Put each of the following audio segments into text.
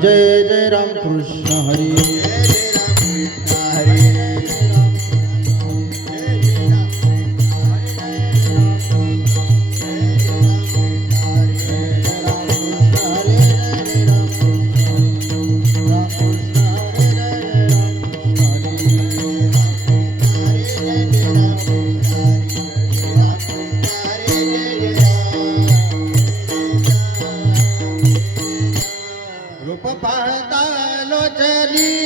जय जय राम कृष्ण हरी रूप पाहता लोचनी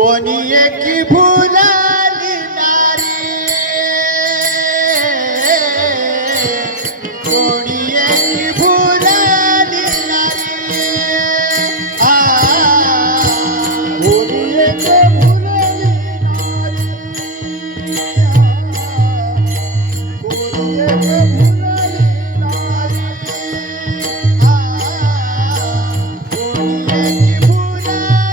कोणी एकी फुलाली नारी कोणी एकी फुलाली नारी कोणी एक फुलाली नारी कोणी एक फुलाली नारी कोणी एकी फुलाली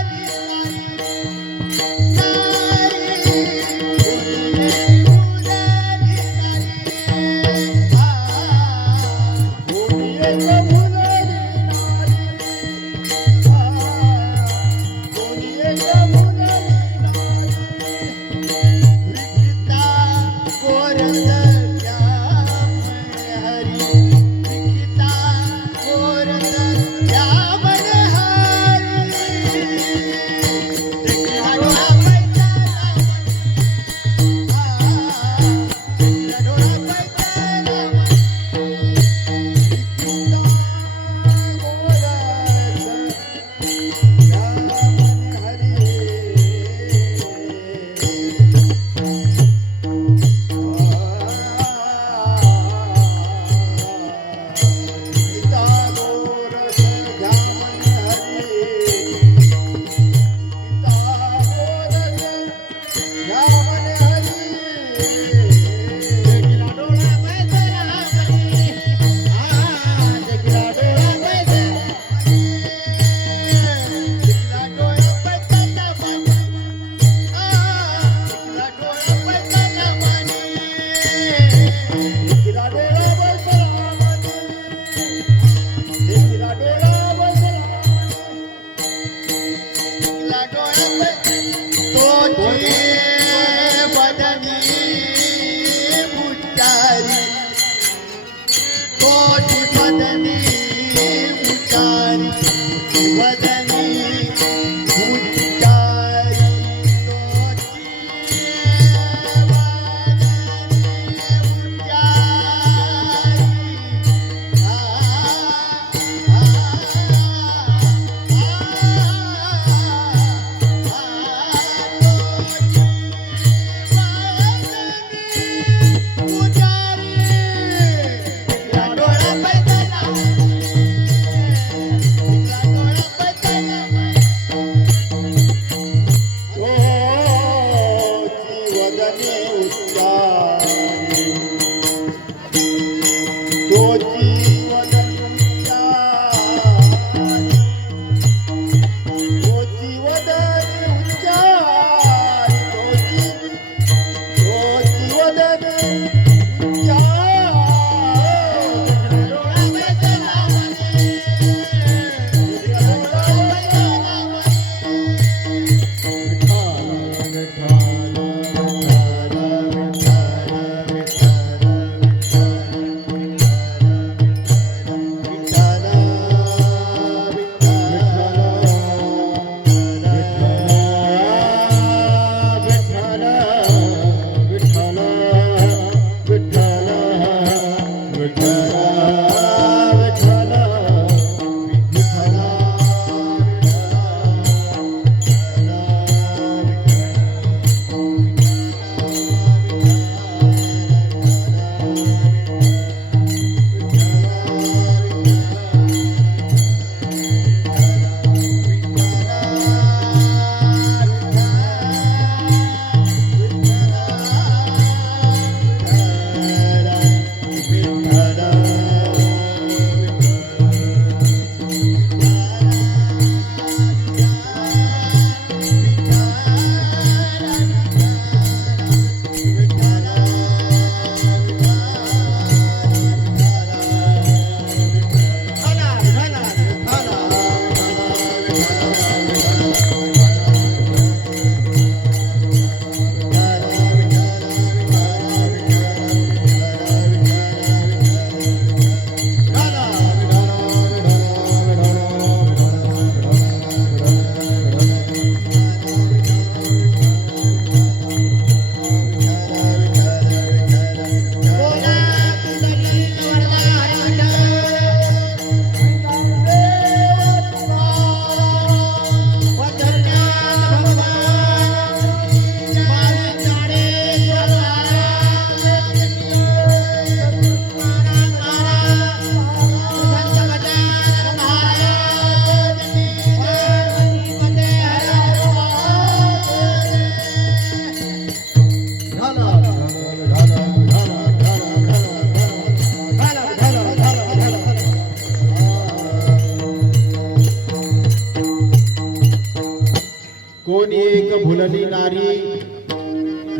कोणी एक भुलली नारी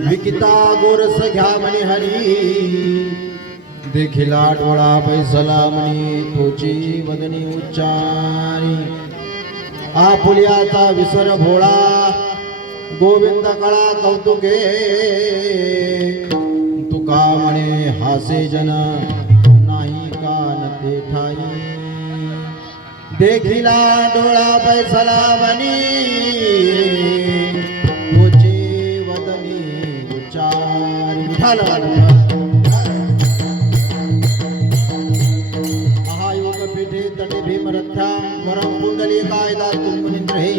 विकिता गोरस घ्या म्हणे हरी देखिला डोळा बैसला म्हणे तोची वदनी उच्चारी आपुल्याचा विसर भोळा गोविंद कळा कौतुके तुका म्हणे हासे जन नाही कान ते ठाई देखिला डोळा बैसला म्हणे तोची वदनी उच्चारी महायोगपीठे तटे भीमरथ्या वरं पुंडलीकायदा तुंगनिंद्रहे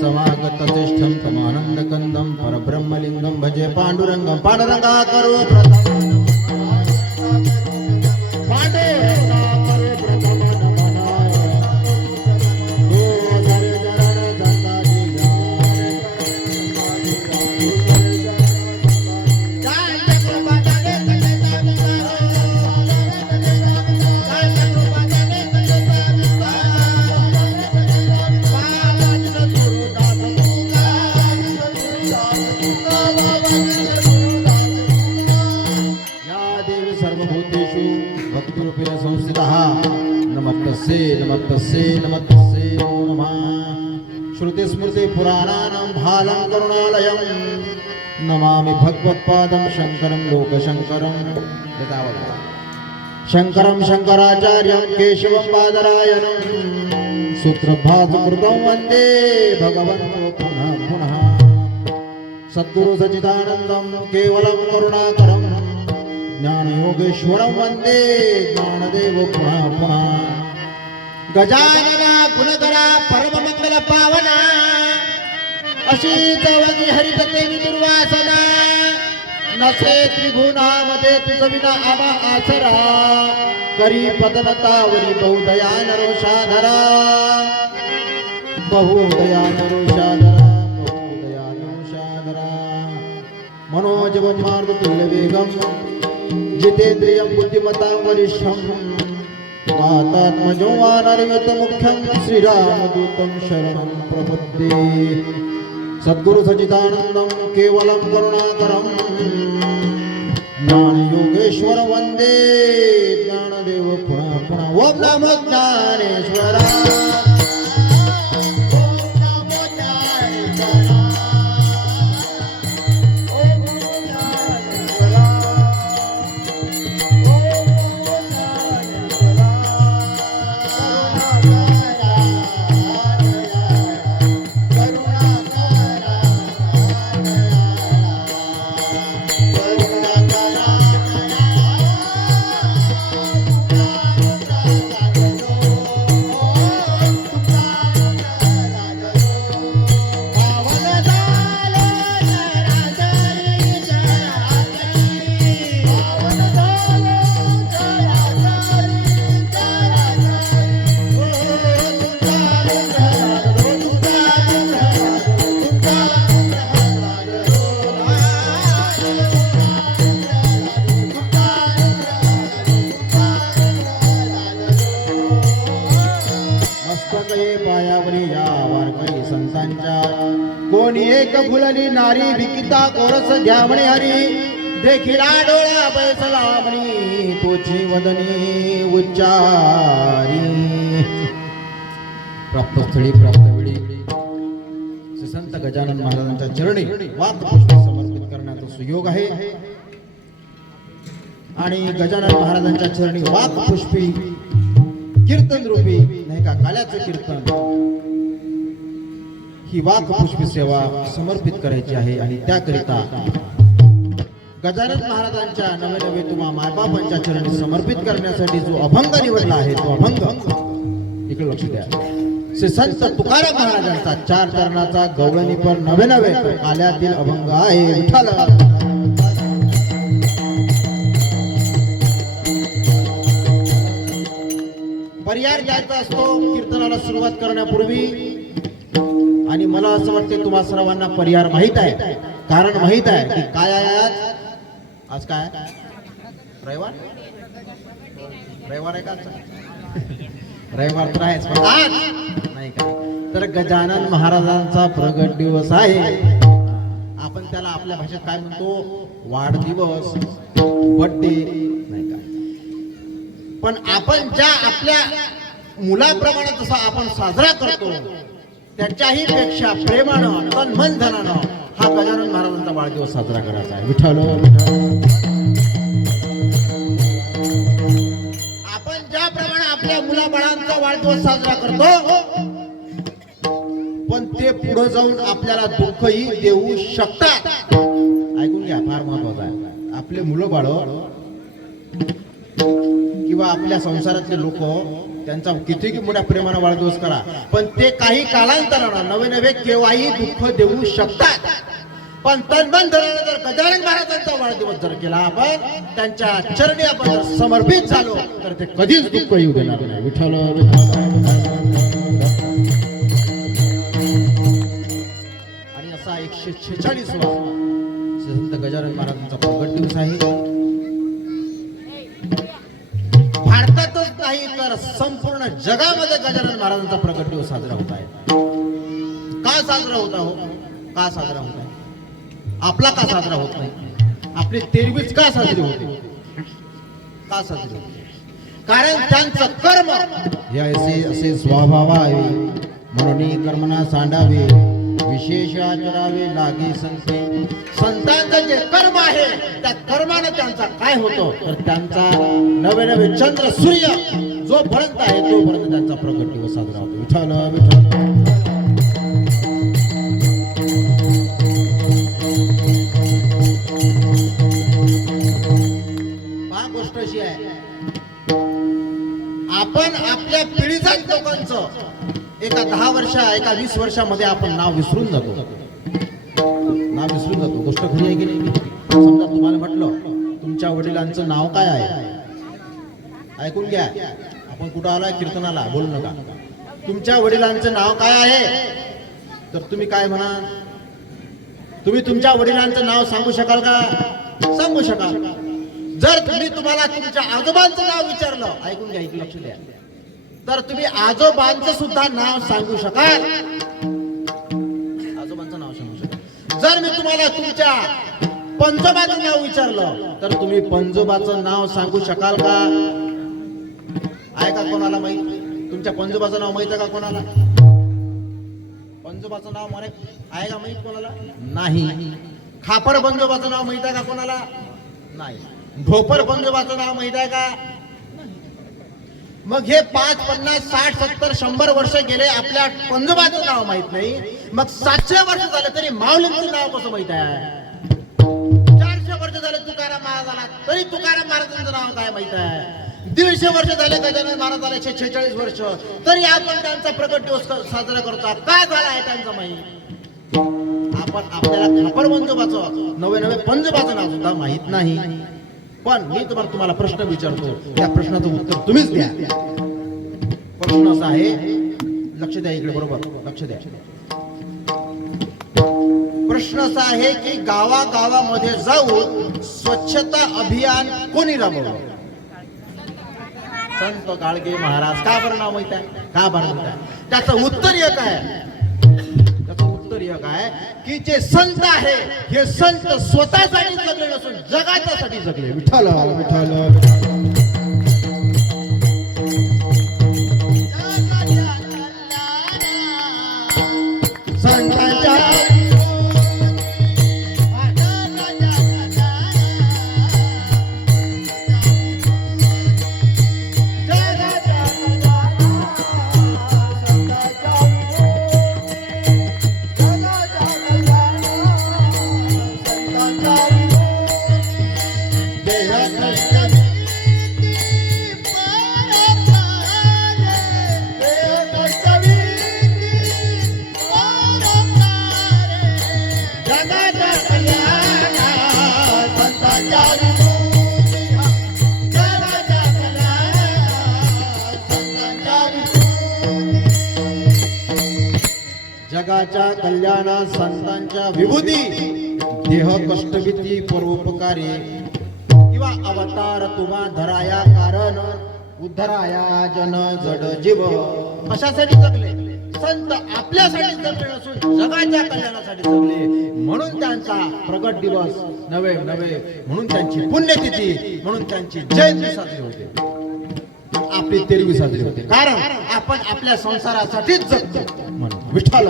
समागततिष्ठं तमानन्दकन्दं परब्रह्मलिङ्गं भजे पाण्डुरङ्गं पाण्डुरङ्गा करो प्रथम नमस्तस्ये नमस्तस्ये नमः श्रुतिस्मृति पुराणानां भालं करुणालयं नमामि भगवत्पादं शङ्करं लोकशङ्करं शङ्करं शङ्कराचार्यं केशवं बादरायणं सूत्रभासकृतं वन्दे भगवन्तो पुनः पुनः सद्गुरु सच्चिदानन्दं केवलं करुणाकरं ज्ञानयोगेश्वरं वन्दे ज्ञानदेव पुनः पुनः गजानना गुणकरा परममंगल पावना अशीच वंगी हरिततेनी दुर्वासना नसे त्रिभुवनामध्ये तुझ विना आमा आसरा करी पदनतावरी बहुदया नरोषाधरा बहुदया नरोषाधरा बहुदया नरोषाधरा मनोजवं मार्गतुल्य वेगं जितेन्द्रियं बुद्धिमतां वरिष्ठं वातात्मजो वानरगत मुख्यं श्रीरामदूतं शरणं प्रपद्ये सद्गुरु सच्चिदानन्दं केवलं करुणाकरं ज्ञानयोगेश्वर वन्दे ज्ञानदेव पुनः पुनः ओम नमो ज्ञानेश्वराय कोणी एक फुलली नारी विकिता कोरस घ्या म्हणे हरी देखिला डोळा बैसला म्हणी तोची वदनी उच्चारी प्राप्तस्थळी प्राप्तवेळी संत गजानन महाराजांच्या चरणी वाक्पुष्प समर्पित करण्याचा सुयोग आहे आणि गजानन महाराजांच्या चरणी वाक्पुष्पी कीर्तन रूपी नाही का काल्याचं कीर्तन ही वाक्पुष्पी सेवा समर्पित करायची आहे आणि त्याकरिता गजानन महाराजांच्या नवे नवे तुम्हा मायबापांच्या चरणी समर्पित करण्यासाठी जो अभंग निवडला आहे तो अभंग इकडे लक्ष द्या श्री संत तुकाराम महाराजांचा 4 चरणाचा गवळणी पर नवे नवे काल्यातील अभंग आहे विठ्ठल पर्याय द्यायचा असतो कीर्तनाला सुरुवात करण्यापूर्वी आणि मला असं वाटते तुम्हा सर्वांना परिहार माहित आहे कारण माहित आहे की काय आहे आज काय रविवार रविवार आहे का रविवार तर आहेच पण आज नाही का तर गजानन महाराजांचा प्रगट दिवस आहे. आपण त्याला आपल्या भाषेत काय म्हणतो? वाढदिवस, बर्थडे नाही का. पण आपण ज्या आपल्या मुलाप्रमाणे जसा आपण साजरा करतो त्याच्याही पेक्षा प्रेमानं तन मन धनानं हा गजानन महाराजांचा वाढदिवस साजरा करायचा आहे. विठ्ठल आपण ज्याप्रमाणे आपल्या मुलाबाळांचा वाढदिवस साजरा करतो पण ते पुढे जाऊन आपल्याला दुःखही देऊ शकतात. ऐकून घ्या, फार महत्वाचं आहे. आपले मुलं बाळ किंवा आपल्या संसारातले लोक त्यांचा किती मोठ्या प्रेमाने वाढदिवस करा, पण ते काही कालांतरानं नवे नवे केव्हाही दुःख देऊ शकतात. पण तनमन धनानं जर गजानन महाराजांचा वाढदिवस जर केला, आपण त्यांच्या चरणी आपण जर समर्पित झालो तर ते कधीच दुःख येऊ देणार नाही. विठ्ठल आणि असा 146वा संत गजानन महाराजांचा प्रगट दिवस आहे. भारतातच नाही तर संपूर्ण जगामध्ये गजानन महाराजांचा प्रगट दिवस साजरा होत आहे. का साजरा होता हो? का साजरा होत आहे? आपला का साजरा होत नाही? आपली 23 का साजरी होते? का साजरी होते? कारण त्यांचं कर्म हे असे स्वभावावे म्हणून कर्मना सांडावे विशेष आचरावे लागे संते. संतांचं जे कर्म आहे त्या कर्माने त्यांचा काय होतो तर त्यांचा नवे नवे चंद्र सूर्य जोपर्यंत आहे तोपर्यंत त्यांचा प्रगट दिवस साजरा होतो. विठ्ठल विठ्ठल. हा गोष्ट अशी आहे, आपण आपल्या पिढीच्या लोकांचं एका 10 वर्षा एका 20 वर्षामध्ये आपण नाव विसरून जातो. गोष्ट खरी आहे की नाही? समजा तुम्हाला म्हटलं तुमच्या वडिलांचं नाव काय आहे, ऐकून घ्या. आपण कुठं आलाय? कीर्तनाला. बोलू नका. तुमच्या वडिलांचं नाव काय आहे तर तुम्ही काय म्हणा? तुम्ही तुमच्या वडिलांचं नाव सांगू शकाल का? सांगू शकाल. जर तुम्हाला तुमच्या आजोबांचं नाव विचारलं, ऐकून घ्या, इथे लक्ष द्या, तर तुम्ही आजोबांचं सुद्धा नाव सांगू शकाल. आजोबांचं नाव सांगू शकाल. जर मी तुम्हाला तुमच्या पंजोबाचं नाव विचारलं तर तुम्ही पंजोबाचं नाव सांगू शकाल का? आहे का कोणाला माहित? तुमच्या पंजोबाचं नाव माहित आहे का कोणाला? पंजोबाचं नाव माहित आहे का? माहित कोणाला नाही. खापर पंजोबाचं नाव माहित आहे का कोणाला? नाही. ढोपर पंजोबाचं नाव माहित आहे का? मग हे 5, 50, 60, 70, 100 वर्ष गेले, आपल्या पंजोबाचं नाव माहित नाही. मग 700 वर्ष झाले तरी माऊलींचं नाव कसं माहित आहे? 400 वर्ष झाले तुकाराम महाराजाला तरी तुकाराम महाराजांचं नाव काय माहित आहे? 150 वर्ष झाले गजानन महाराजाला, 46 वर्ष तरी आपण त्यांचा प्रगट दिवस साजरा करतो. काय झाला आहे त्यांचं माहित? आपण आपल्याला खापर पंजोबाचं नवे पंजोबाचं नाव सुद्धा माहित नाही. पण मी तुम्हाला प्रश्न विचारतो, त्या प्रश्नाचं उत्तर तुम्हीच द्या. प्रश्न असा आहे, लक्ष द्या इकडे, बरोबर लक्ष द्या. प्रश्न असा आहे की गावागावामध्ये जाऊन स्वच्छता अभियान कोणी राबवलं? संत गाडगे महाराज. का बरं नाव माहित आहे? का बरं माहित आहे? त्याचं उत्तर एक आहे. काय की जे संत आहे हे संत स्वतःसाठी जगले नसून जगाच्यासाठी जगले. विठ्ठल विठ्ठल. संतांच्या जगाच्या कल्याणा संतांच्या विभूती देह कष्टभीती परोपकारी किंवा अवतार तुम्हा धराया कारण उद्धराया जन जड जीव. कशासाठी जगले? संत आपल्यासाठी जगले नसून जगाच्या कल्याणासाठी जगले, म्हणून त्यांचा प्रगट दिवस नव्हे म्हणून त्यांची पुण्यतिथी, म्हणून त्यांची जयंती साजरी होते, आपली तेरवी साजरी होते. कारण आपण आपल्या संसारासाठीच जगतो म्हणून. विठ्ठल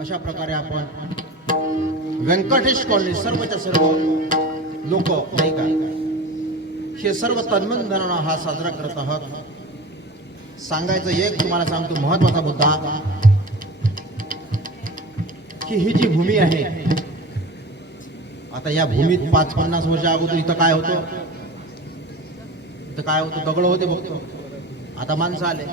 अशा प्रकारे आपण व्यंकटेश कॉलनी सर्वच्या सर्व लोक नाही का हे सर्व तन्मन धनानं हा साजरा करत आहात. सांगायचं एक तुम्हाला सांगतो महत्वाचा मुद्दा, की ही जी भूमी आहे, आता या भूमीत 5-50 वर्षा अगोदर इथं काय होतं, इथं काय होतं, दगड होते बघतो, आता माणसं आले.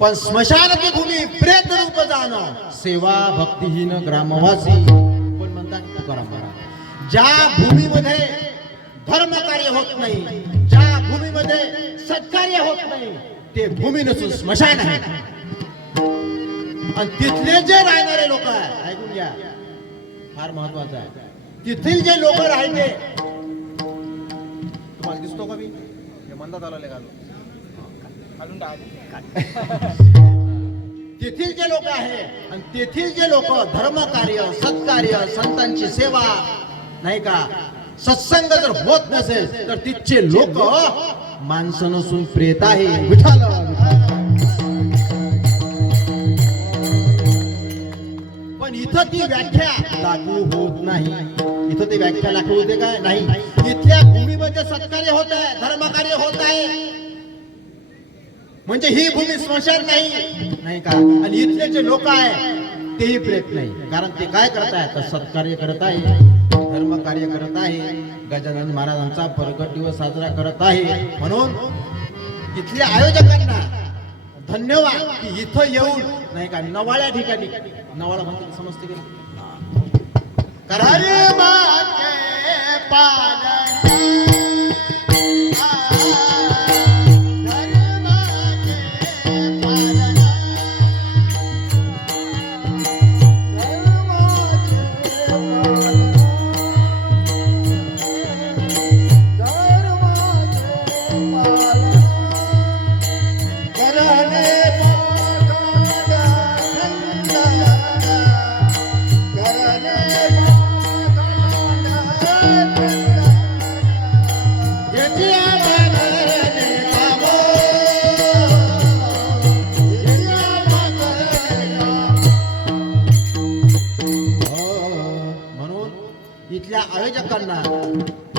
पण स्मशानाची भूमी प्रेत रूप जाणं, सेवा भक्तिहीन ग्रामवासी पण म्हणतात तुकाराम महाराज. ज्या भूमीमध्ये धर्म कार्य होत नाही, ज्या भूमीमध्ये सत्कार्य होत नाही, ते भूमी नसून स्मशान आहे. आणि तिथले जे राहणारे लोक आहे, ऐकून घ्या, फार महत्वाचं आहे, तिथील जे लोक राहिले, तुम्हाला दिसतो का मी हे मंदात आलेले घालून तेथील जे लोक आहे आणि तेथील जे लोक धर्म कार्य सत्कार्य संतांची सेवा नाही का सत्संग जर होत नसेल तर तिथचे लोक माणसं नसून प्रेत आहे. विठ्ठल पण इथं ती व्याख्या लागू होत नाही. इथं ती व्याख्या लागू होते काय नाही. इथल्या भूमीमध्ये सत्कार्य होत आहे, धर्मकार्य होत आहे, म्हणजे ही भूमी स्मशान नाही का. आणि इथले जे लोक आहे तेही प्रेत नाही, कारण ते काय करत आहे तर सत्कार्य करत आहे, धर्म कार्य करत आहे, गजानन महाराजांचा प्रगट दिवस साजरा करत आहे. म्हणून इथल्या आयोजकांना धन्यवाद की इथं येऊन नाही का नवाळ्या ठिकाणी, नवाळा म्हणते समजते की कारण इथल्या आयोजकांना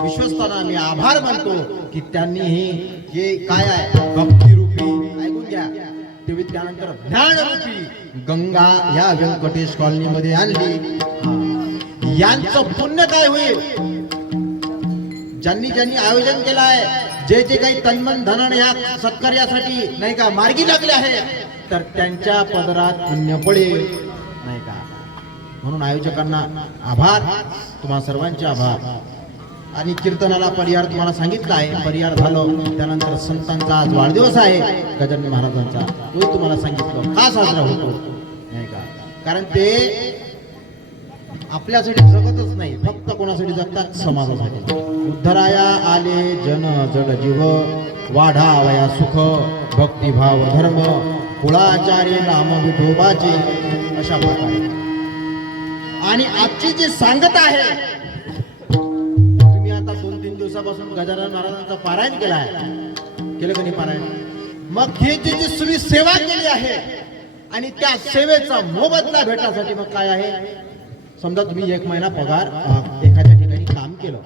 विश्वस्तांना मी आभार मानतो की त्यांनी हे जे काय आहे भक्तिरूपी ऐकून घ्या, त्यानंतर ज्ञानरूपी गंगा या व्यंकटेश कॉलनी मध्ये आणली. यांचं पुण्य काय होईल, ज्यांनी ज्यांनी आयोजन केलं आहे, जे जे काही तन्मन धनाने या सत्कार्यासाठी नाही का मार्गी लागले आहे, तर त्यांच्या पदरात पुण्य पडेल नाही का. म्हणून आयोजकांना आभार, तुम्हा सर्वांचे आभार. आणि कीर्तनाला परिहार तुम्हाला सांगितलं आहे, परिहार झालं. त्यानंतर संतांचा आज वाढदिवस आहे गजानन महाराजांचा, तोही तुम्हाला सांगितलं का साजरा होतो नाही का. कारण ते आपल्यासाठी जगतच नाही, फक्त कोणासाठी जगतात, समाजासाठी. उद्धराया आले जन जड जीव, वाढावया सुख भक्तिभाव धर्म, कुळाचार्य नाम विठोबाचे, अशा प्रकारे. आणि आजची जी सांगत आहे, तुम्ही आता 2-3 दिवसापासून गजानन महाराजांचं पारायण केलं का नाही पारायण. मग ही जी तुम्ही सेवा केली आहे आणि त्या सेवेचा मोबदला भेटण्यासाठी मग काय आहे, समजा तुम्ही 1 महिना पगार एखाद्या ठिकाणी काम केलं,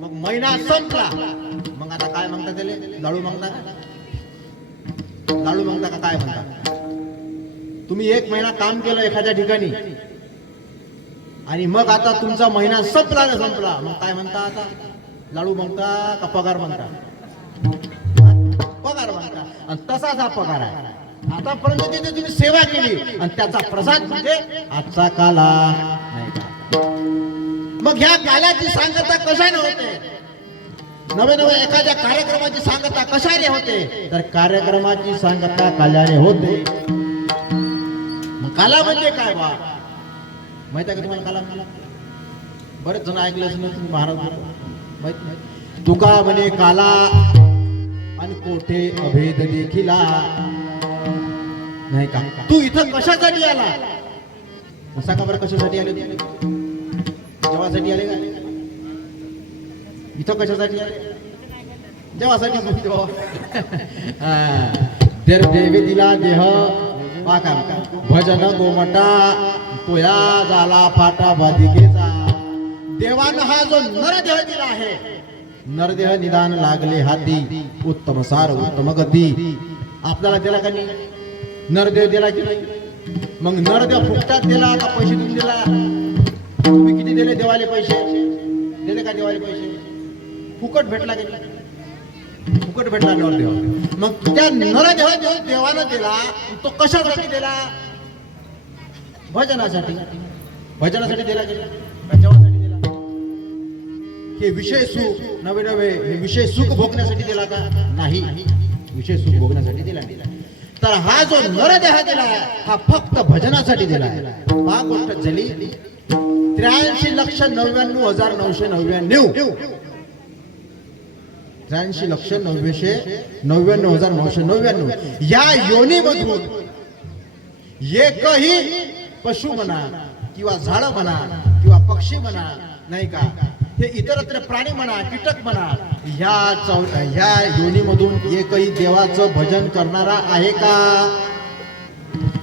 मग महिना संपला, मग आता काय म्हणता त्याला, लाडू मागता का, लाडू मागता का काय म्हणता. तुम्ही 1 महिना काम केलं एखाद्या ठिकाणी आणि मग आता तुमचा महिना संपला, मग काय म्हणता, आता लाडू मागता का पगार मागता, पगार मागता. आणि तसाच हा पगार आहे. आतापर्यंत तिथे तुम्ही सेवा केली आणि त्याचा प्रसाद म्हणजे आजचा काला नाही का. मग ह्या कालाची सांगता कशाने होते, नवे एखाद्या कार्यक्रमाची सांगता कशाने होते, तर कार्यक्रमाची सांगता काल्याने होते. मग काला म्हणजे काय बा माहिती आहे का तुम्हाला, काला बरेच जण ऐकलेच ना तुम्ही महाराज माहित नाही. तुका म्हणे काला आणि कोठे अभेद देखिला. नाही का तू इथं कशासाठी आला सांगा बरं. कशासाठी आले देवासाठी आले का इथं कशासाठी आले देवासाठी. देर देवी दिला देह पाका भजन गोमटा तोया झाला फाटा बाधिकेचा. देवानं हा जो नरदेह दिला आहे नरदेह निदान लागले हाती उत्तम सार उत्तम गती. आपल्याला दिला का नाही नरदेह दिला की नाही. मग नरदेह फुकटात दिला का पैसे देऊन दिला. तुम्ही किती दिले देवाले पैसे दिले का देवाले पैसे फुकट भेटला की नाही. फुकट भेटला नरदेह. मग त्या नरदेह जो देवानं दिला तो कशासाठी दिला भजनासाठी. भजनासाठी दिला की जेवणासाठी दिला. हे विषय सुख नवे नवे हे विषय सुख भोगण्यासाठी दिला का नाही. विषय सुख भोगण्यासाठी दिला. तर हा जो नरदेह दिला हा फक्त भजनासाठी दिला. हा गोष्ट झाली 83,99,999 83,99,999 या योनीमधून एकही पशु म्हणा किंवा झाड म्हणा किंवा पक्षी म्हणा नाही का हे इतरत्र प्राणी म्हणा कीटक म्हणा ह्या योनीमधून एकही देवाचं भजन करणारा आहे का.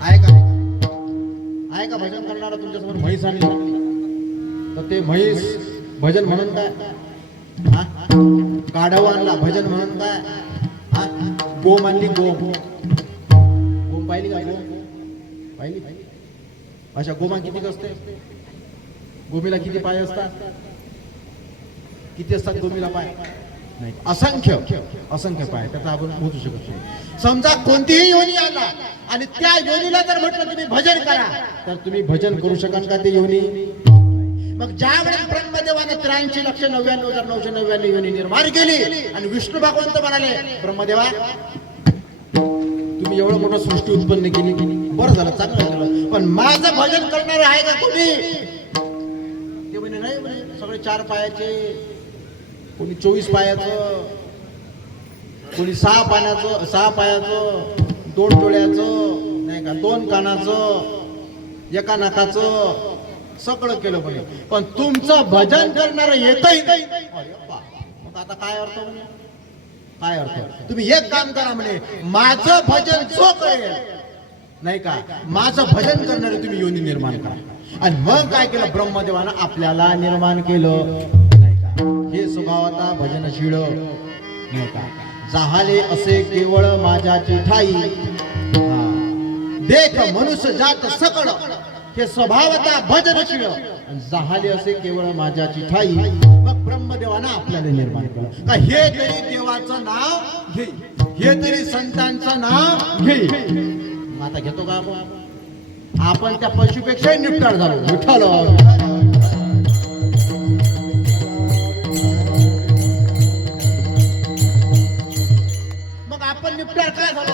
आहे का आहे का भजन करणारा. तुमच्यासमोर म्हैस आणली तर ते म्हैस भजन म्हणून काय. काढव आणला भजन म्हणून काय. गोम आणली गोम पाहिली का गोम पाहिली. अशा गोमा किती असते गोमीला किती पाय असतात किती असतात गोमीला पाय नाही असंख्य असंख्य पाय. त्याचा आपण मोजू शकत नाही. समजा कोणतीही योनी आला आणि त्या योनीला जर म्हटलं तुम्ही भजन करा तर तुम्ही भजन करू शकाल का ते योनी. मग ज्या वेळेस ब्रह्मदेवाने 83,99,999 योनी निर्माण केली आणि विष्णू भगवंत म्हणाले ब्रह्मदेवा तुम्ही एवढं मोठं सृष्टी उत्पन्न केली बरं झालं चांगलं झालं पण माझं भजन करणार आहे का कोणी. ते म्हणे नाही म्हणे सगळे 4 पायाचे कोणी 24 पायाचं कोणी 6 पायाचं 2 डोळ्याचं नाही का 2 कानाचं 1 नाकाचं सगळं केलं म्हणे पण तुमचं भजन करणार एकही नाही. मग आता काय अर्थ म्हणे काय अर्थ. तुम्ही एक काम करा म्हणे माझं भजन जो करेल नाही का माझं भजन करणारे तुम्ही योनी निर्माण करा. आणि मग काय केलं ब्रह्मदेवानं आपल्याला निर्माण केलं नाही का. हे स्वभावता भजनशीळ नाही का. जाहले असे केवळ माझ्याची ठाई देख मनुष्य जात सकळ. हे स्वभावता भजनशीळ जाहले असे केवळ माझ्याची ठाई. मग ब्रह्मदेवानं आपल्याला निर्माण केलं का हे तरी देवाचं नाव घे हे तरी संतांचं नाव घे. आता घेतो का आपण त्या पशुपेक्षाही निपटाळ झालो. विठ्ठल मग आपण निपटाळ काय झालो.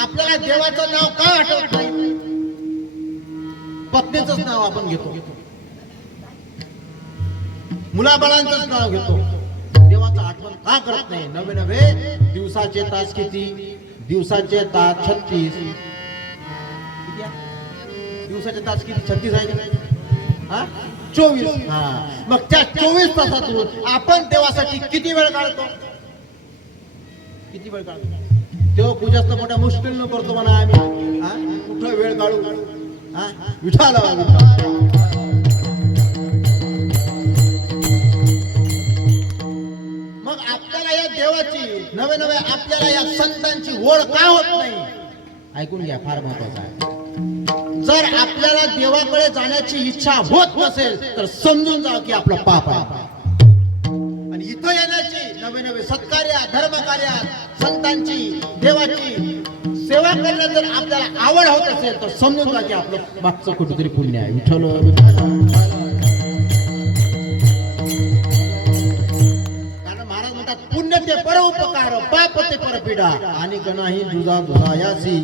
आपल्याला देवाचं नाव का आठवत नाही. पत्नीचंच नाव आपण घेतो मुलाबाळांचंच नाव घेतो. देवाचं आठवण का करत नाही. नवे नवे दिवसाचे तास किती दिवसाचे तास 36 दिवसाचे तास किती 36 आहे का नाही 24. मग त्या 24 तासातून आपण देवासाठी किती वेळ काढतो किती वेळ काढतो. तेव्हा पूजाच तर मोठ्या मुश्किल न करतो म्हणा आम्ही कुठं वेळ काढू विठाला. मग आपल्याला या देवाची नवे नवे आपल्याला या संतांची ओढ का होत नाही. ऐकून घ्या फार महत्वाचं आहे. जर आपल्याला देवाकडे जाण्याची इच्छा होत नसेल तर समजून जा की आपलं पाप आहे. आणि इथं येण्याची नवे नवे सत्कार्यात धर्मकार्यात संतांची देवाची सेवा करण्यात जर आपल्याला आवड होत असेल तर समजून जा की आपलं मागचं कुठेतरी पुण्य आहे. विठ्ठल कारण महाराज म्हणतात पुण्य ते परोपकार पाप ते परपीडा आणि नाही दुजा दुजायासी.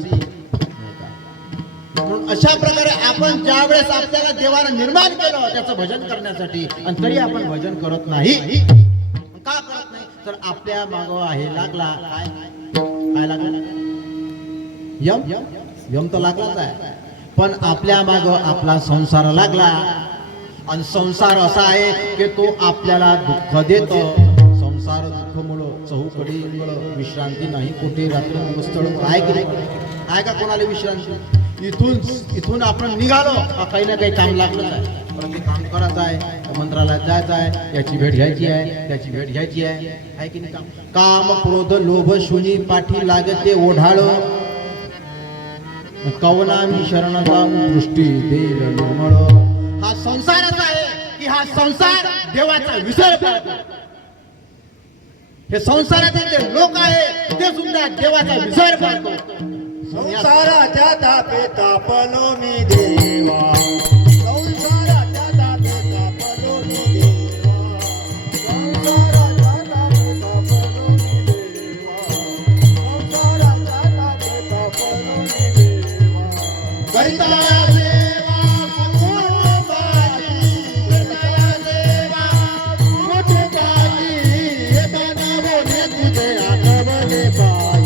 म्हणून अशा प्रकारे आपण ज्या वेळेस आपल्याला देवानं निर्माण केलं त्याचं भजन करण्यासाठी आणि तरी आपण भजन करत नाही, का करत नाही? तर आपल्या माग आहे लागला काय लागला? यम यम तर लागलाच आहे, पण आपल्या माग आपला संसार लागला. आणि संसार असा आहे की तो आपल्याला दुःख देतो. संसार दुःख मुळे चहूकडे विश्रांती नाही, कुठे रात्र दिवस तळ आहे की नाही? आहे का कोणाला विश्रांती? इथून आपण निघालो काही ना काही काम लागलंच आहे, परंतु काम करायचं आहे, मंत्रालयात जायचं आहे, याची भेट घ्यायची आहे, त्याची भेट घ्यायची आहे की नाही? काम क्रोध लोभ शून्य पाठी लागते ओढाळ, कवनामी शरण जाऊ दृष्टी देईल निर्मळ. हा संसाराचा आहे की हा संसार देवाचा विसर पाळतो. हे संसाराचे जे लोक आहे ते सुद्धा देवाचा विसर पाळतो. संसाराच्या तापे तापलो मी देवा, संसाराच्या तापे तापलो मी देवा, संसाराच्या तापे तापलो मी देवा, संसाराच्या तापे तापलो मी देवा. गरिता देवा कुटुंबाची, गरिता देवा कुटुंबाची, येताना बोले तुझे आठवले पाय,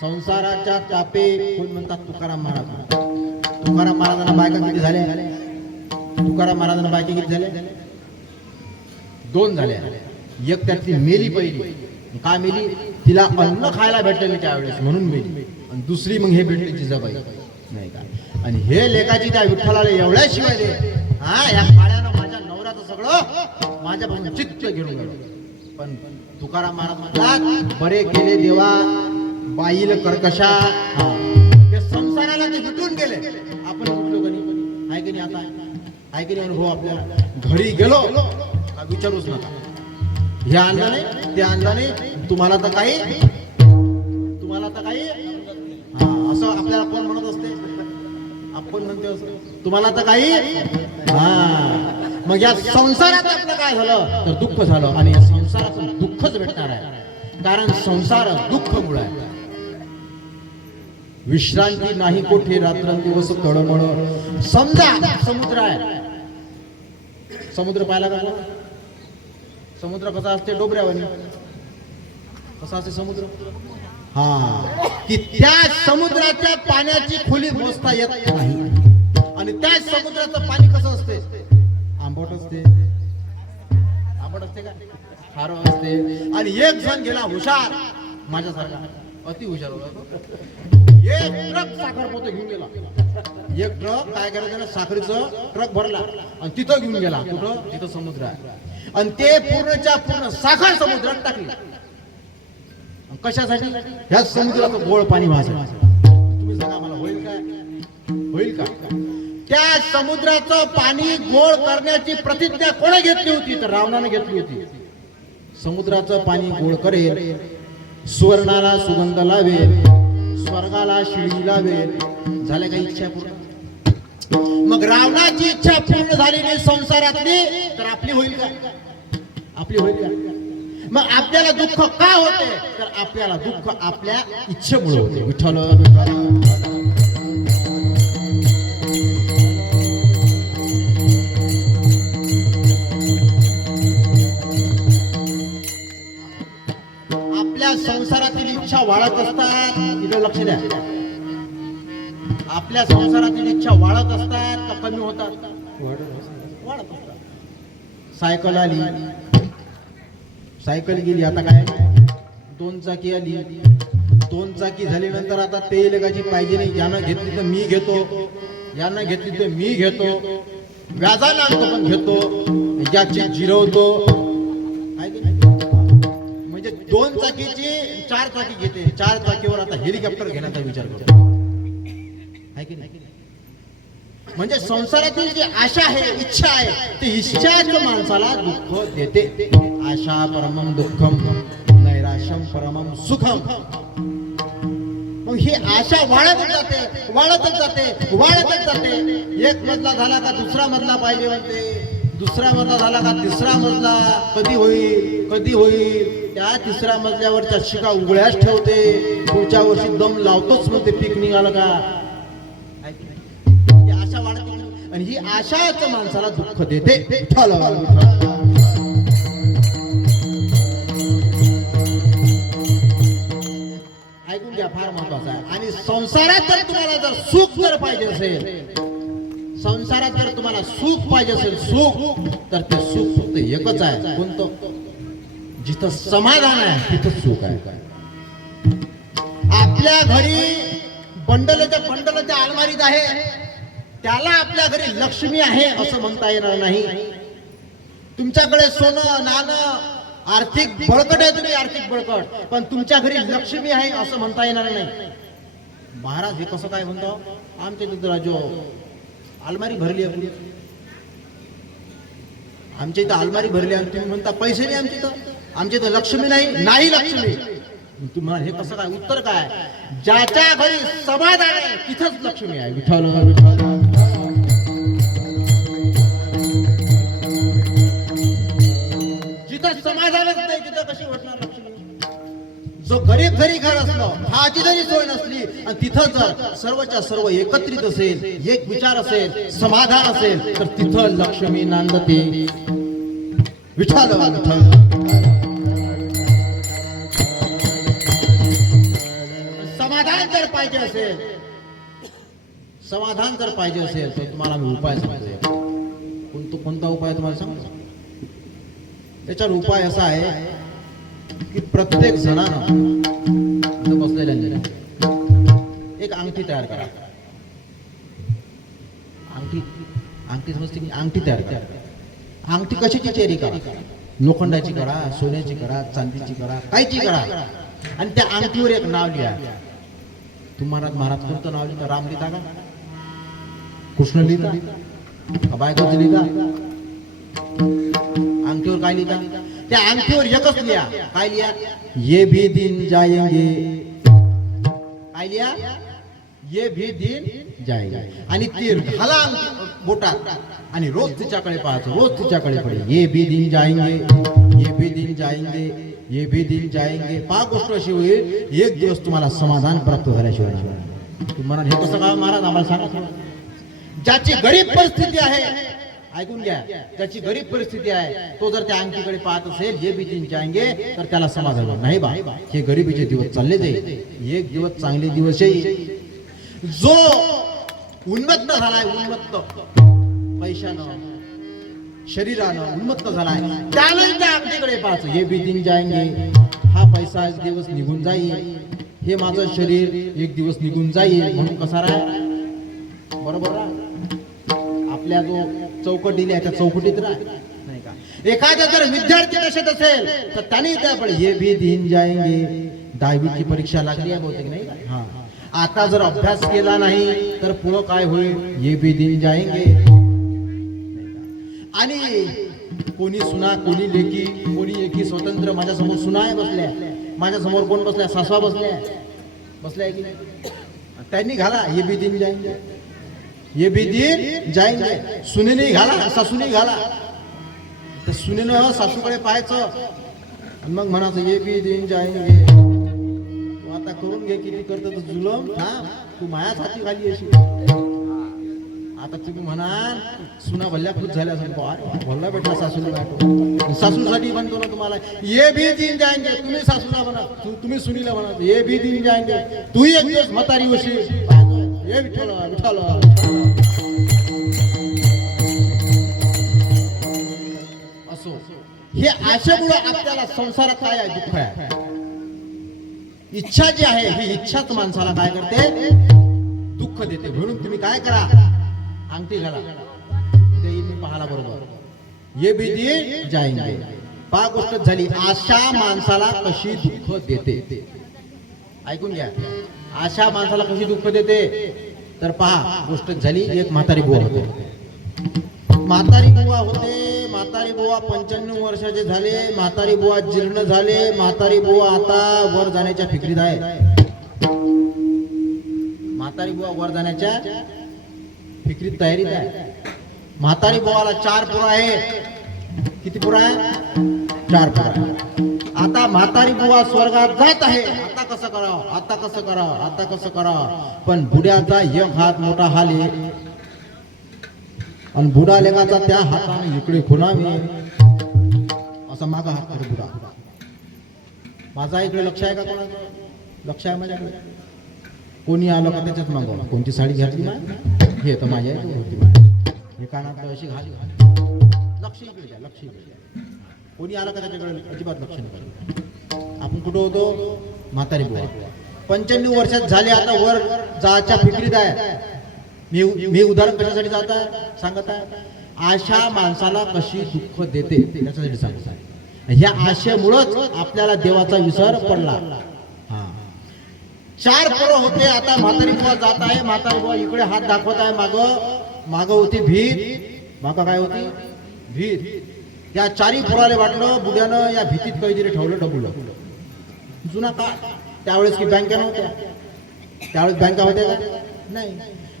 संसाराच्या तापे कोण म्हणतात? तुकाराम महाराज. तुकाराम महाराजांना बायका किती झाल्या? तुकाराम महाराजांना बायका किती झाल्या? 2 झाल्या. एक त्यातली मेली पहिली. का मेली? तिला अन्न खायला भेटले त्यावेळेस म्हणून मेली. आणि दुसरी मग हे भेटली जिजाबाई, नाही का? आणि हे लेखाची त्या विठ्ठलाला एवढ्या शिवाय दे, हा या काळ्यानं माझ्या नवऱ्याचं सगळं माझ्यापासून चित्त घेऊन गेलं. पण तुकाराम महाराज म्हणतात, बरे केले देवा बाईल कर्कशा. ते संसाराला ते विटून गेले. आपण विटलो कधी? आहे की नाही? आता आहे की नाही अनुभव आपल्याला? घरी गेलो का विचारूच नका, हे आणलं नाही ते आणलं नाही, तुम्हाला तर काही असं आपल्याला कोण म्हणत असते? आपण म्हणते असं, तुम्हाला तर काही. मग या संसारात आपलं काय झालं तर दुःख झालं. आणि या संसाराचं दुःखच भेटणार आहे, कारण संसार दुःख मुळे आहे. विश्रांती नाही कोठे रात्रंदिवस तळमळ. समजा समुद्र आहे, समुद्र पाहिला का? समुद्र कसा असते? डोबऱ्यावानी. कसा असते समुद्र? की त्या समुद्राच्या पाण्याची खोली मोजता येत नाही. आणि त्या समुद्राचं पाणी कसं असते? आंबट असते. आंबट असते का? खारं असते. आणि एक जण गेला हुशार, माझ्यासारखा अति हुशार होता, एक ट्रक साखर पोते घेऊन गेला. एक ट्रक काय करायचं? साखरेचं ट्रक भरला आणि तिथं घेऊन गेला. कुठं? तिथं समुद्र आहे. आणि ते पूर्णच्या पूर्ण साखर समुद्रात टाकली. कशासाठी? ह्या समुद्राचं गोड पाणी वाहायचं. तुम्ही सांगा मला, होईल काय? होईल का? त्या समुद्राचं पाणी गोड करण्याची प्रतिज्ञा कोणी घेतली होती? तर रावणाने घेतली होती. समुद्राचं पाणी गोड करेल, सुवर्णाला सुगंध लावेल, स्वर्गाला शिळी लावेल. झाल्या काही इच्छा पूर्ण? मग रावणाची इच्छा पूर्ण झाली नाही संसारातली, तर आपली होईल का? आपली होईल का? मग आपल्याला दुःख का होते? तर आपल्याला दुःख आपल्या इच्छेमुळे होते. विठ्ठल आपल्या संसारातील इच्छा वाढत असतात. इकडे लक्ष द्या. आपल्या संसारातील इच्छा वाढत असतात का कमी होतात? वाढत असतात. सायकल आली, सायकल गेली, आता काय? 2 चाकी आली. 2 चाकी झाल्यानंतर आता तेल लगाची पाहिजे नाही. यानं घेतली तर मी घेतो, यानं घेतली तर मी घेतो, व्याजानं आणतो पण घेतो, याची जिरवतो. म्हणजे 2 चाकीची 4 चाकी घेते. 4 चाकीवर आता हेलिकॉप्टर घेण्याचा विचार करतो. आहे की नाही? म्हणजे संसारातील जी आशा आहे, इच्छा आहे, ती इच्छाच माणसाला दुःख देते. आशा परमम दुःखम, नैराश्यम परमम सुखम. मग ही आशा वाढतच जाते, वाढतच जाते, वाढतच जाते. एक मजला झाला का दुसरा मजला पाहिजे म्हणते, दुसरा मजला झाला का तिसरा मजला. कधी होईल, कधी होईल. त्या तिसऱ्या मजल्यावरच्या शिका उघड्याच ठेवते, पुढच्या वर्षी दम लावतोच म्हणते पीक निघालं का. ही आशा वाढते आणि ही आशाच माणसाला दुःख देते. विठ्ठल, विठ्ठल. ऐकून घ्या, फार महत्वाचं आहे. आणि संसारात जर तुम्हाला जर सुख जर पाहिजे असेल, संसारात जर तुम्हाला सुख पाहिजे असेल, सुख, तर ते सुख फक्त एकच आहे. कोणतं? जिथं समाधान आहे तिथं सुख आहे. आपल्या घरी बंडलच्या अलमारीत आहे, त्याला आपल्या घरी लक्ष्मी आहे असं म्हणता येणार नाही. तुमच्याकडे सोनं नाणं आर्थिक बळकट आहे, तुम्ही आर्थिक बळकट, पण तुमच्या घरी लक्ष्मी आहे असं म्हणता येणार नाही. महाराज हे कसं काय म्हणतो? आमच्या तिथं राजो अलमारी भरली आहे, आमच्या इथं अलमारी भरली आणि तुम्ही म्हणता पैसे नाही आमच्या इथं, आमच्या इथं लक्ष्मी नाही लक्ष्मी. तुम्हाला हे कसं काय? उत्तर काय? ज्याच्या घरी समाधान आहे तिथंच लक्ष्मी आहे. विठ्ठल, विठ्ठल. जिथं समाधानच नाही तिथं कशी वाटणार लक्ष्मी? जो गरीब जरी घर असलं, भाजी जरी सोय नसली, आणि तिथं जर सर्वच्या सर्व एकत्रित असेल, एक विचार असेल, समाधान असेल, तर तिथं लक्ष्मी नांदते. विठ्ठल, विठ्ठल. समाधान जर पाहिजे असेल, समाधान जर पाहिजे असेल तर तुम्हाला मी उपाय सांगतो. कोणता उपाय तुम्हाला सांगतो? त्याच्यावर उपाय असा आहे की प्रत्येक जणानं बसलेल्या एक अंगठी तयार करा. अंगठी समजते की अंगठी तयार करा. अंगठी कशाची चेरी करा? लोखंडाची करा, सोन्याची करा, चांदीची करा, कायची करा. आणि त्या अंगठीवर एक नाव लिहा. तुम्हाला महाराज कोणतं नाव लिहिता? राम लिहिता का? कृष्ण लिहिता का? बायकोचं लिहिता? अंगठीवर काय लिहिता? त्या अंगठीवर एकच लिहा. काय लिहा? ये भी दिन जाएंगे. काय लिहा? ये भी दिन जाएंगे. आणि ती घाला बोटात आणि रोज तिच्याकडे पाहायचं, रोज तिच्याकडे पडे. ये भी दिन जाएंगे, ये भी दिन जाएंगे, ये भी दिन जाएंगे. 5 गोष्ट अशी होईल, एक दिवस तुम्हाला समाधान प्राप्त झाल्याशिवाय. तुम्हाला हे कसं काय महाराज आम्हाला सांगा? ज्याची गरीब परिस्थिती आहे, ऐकून घ्या, ज्याची गरीब परिस्थिती आहे तो जर त्या अंगठीकडे पाहत असेल, ये भी दिन जाएंगे, तर त्याला समाधान नाही. बा हे गरिबीचे दिवस चालले जाईल, एक दिवस चांगले दिवस येईल. जो उन्मत्त झालाय, उन्मत्त पैशानं शरीरानं उन्मत्त झालाय, त्यानं त्या अंगठीकडे पाहायचं. हे भी दिन जाएंगे, हा पैसा एक दिवस निघून जाईल, हे माझं शरीर एक दिवस निघून जाईल. म्हणून कसा राहा, बरोबर राहा. आपल्या जो चौकट दिली आहे त्या चौकटीत राहा, नाही का? एखादा जर विद्यार्थी दशेत असेल तर त्याने त्याकडे हे भी दिन जाएंगे. 10वीची परीक्षा लागली आहे बहुतेक, नाही का? हा, आता जर अभ्यास केला नाही तर पुढं काय होईल? ये भी दिन जाएंगे. आणि कोणी सुना, कोणी लेकी, कोणी एकी स्वतंत्र. माझ्या समोर सुना आहे बसल्या, माझ्या समोर कोण बसल्या? सासवा बसल्या की नाही? त्यांनी घाला ये भी दिन जाएंगे, ये भी दिन जाएंगे. सुनेने घाला, सासूने घाला. तर सुनेनं सासूकडे पाहायचं आणि मग म्हणायचं ये भी दिन जाएंगे. तू आता करून घे, किती करतो तर जुलम. हा, तू मायाच हाती घाली अशी. आता तुम्ही म्हणाल सुना भल्ल्या खुश झाल्या असेल, भल्ला भेटला सासूला. सासूसाठी म्हणतो ना तुम्हाला ये भी दिन जाएंगे. तुम्ही सासूला म्हणा, तुम्ही सुनीला म्हणा ये भी दिन जाएंगे. तू एक दिवस म्हातारी होशील. ये विठ्ठल, विठ्ठल. असो, हे आशेमुळे आपल्याला संसारात काय आहे? दुःख आहे. इच्छा जी आहे ही इच्छाच माणसाला काय करते? दुःख देते. म्हणून तुम्ही काय करा? अंगठी घाला, ते येईल पाहाला बरोबर. ये भी दिन जाएंगे. 5 गोष्ट झाली. आशा माणसाला कशी दुःख देते ऐकून घ्या. आशा माणसाला कशी दुःख देते तर पहा, गोष्ट झाली. एक म्हातारी बुवा होते. म्हातारी बुवा 95 वर्षाचे झाले. म्हातारी बुवा जीर्ण झाले. म्हातारी बुवा आता वर जाण्याच्या फिक्रीत आहे. म्हातारी बुवा वर जाण्याच्या फिक्रीत तयारीत आहे. म्हातारी बुवाला 4 पोरं आहे. किती पोरं आहे? 4 पोरं आहे. आता म्हातारी बुवा स्वर्गात जात आहे, आता कसं करावं, आता कसं करावं, आता कसं करावं. पण बुड्याचा एक हात मोठा हाले आणि बुडा लेखाचा त्या हाताने इकडे खुणावे असा मागा हात करे बुडा. माझा इकडे लक्ष आहे का कोणाचं? लक्ष आहे माझ्याकडे. कोणी आलं का त्याच्यात मागव, कोणती साडी घातली ना हे तर माझ्या होती, हे कानात अशी घाली, लक्ष इकडे द्या, लक्ष इकडे द्या. कोणी आलं का त्याच्याकडे अजिबात लक्ष नाही. आपण कुठं होतो? म्हातारी बुवा 95 वर्षात झाले, आता वर जायच्या फिक्रीत आहे. मी उदाहरण कशासाठी जात आहे सांगत आहे? आशा माणसाला कशी दुःख देते त्याच्यासाठी सांगत आहे. ह्या आशेमुळेच आपल्याला देवाचा विसर पडला. हा 4 पोरं होते, आता म्हातारी बुवा जात आहे, म्हातारी बुवा इकडे हात दाखवत आहे, माग होती भीत, माग काय होती भीत. त्या 4 पोराले वाटलं बुड्यानं या भीतीत काहीतरी ठेवलं डबुलं. जुना काळ, त्यावेळेस की बँका नव्हत्या, त्यावेळेस बँका होत्या का? नाही.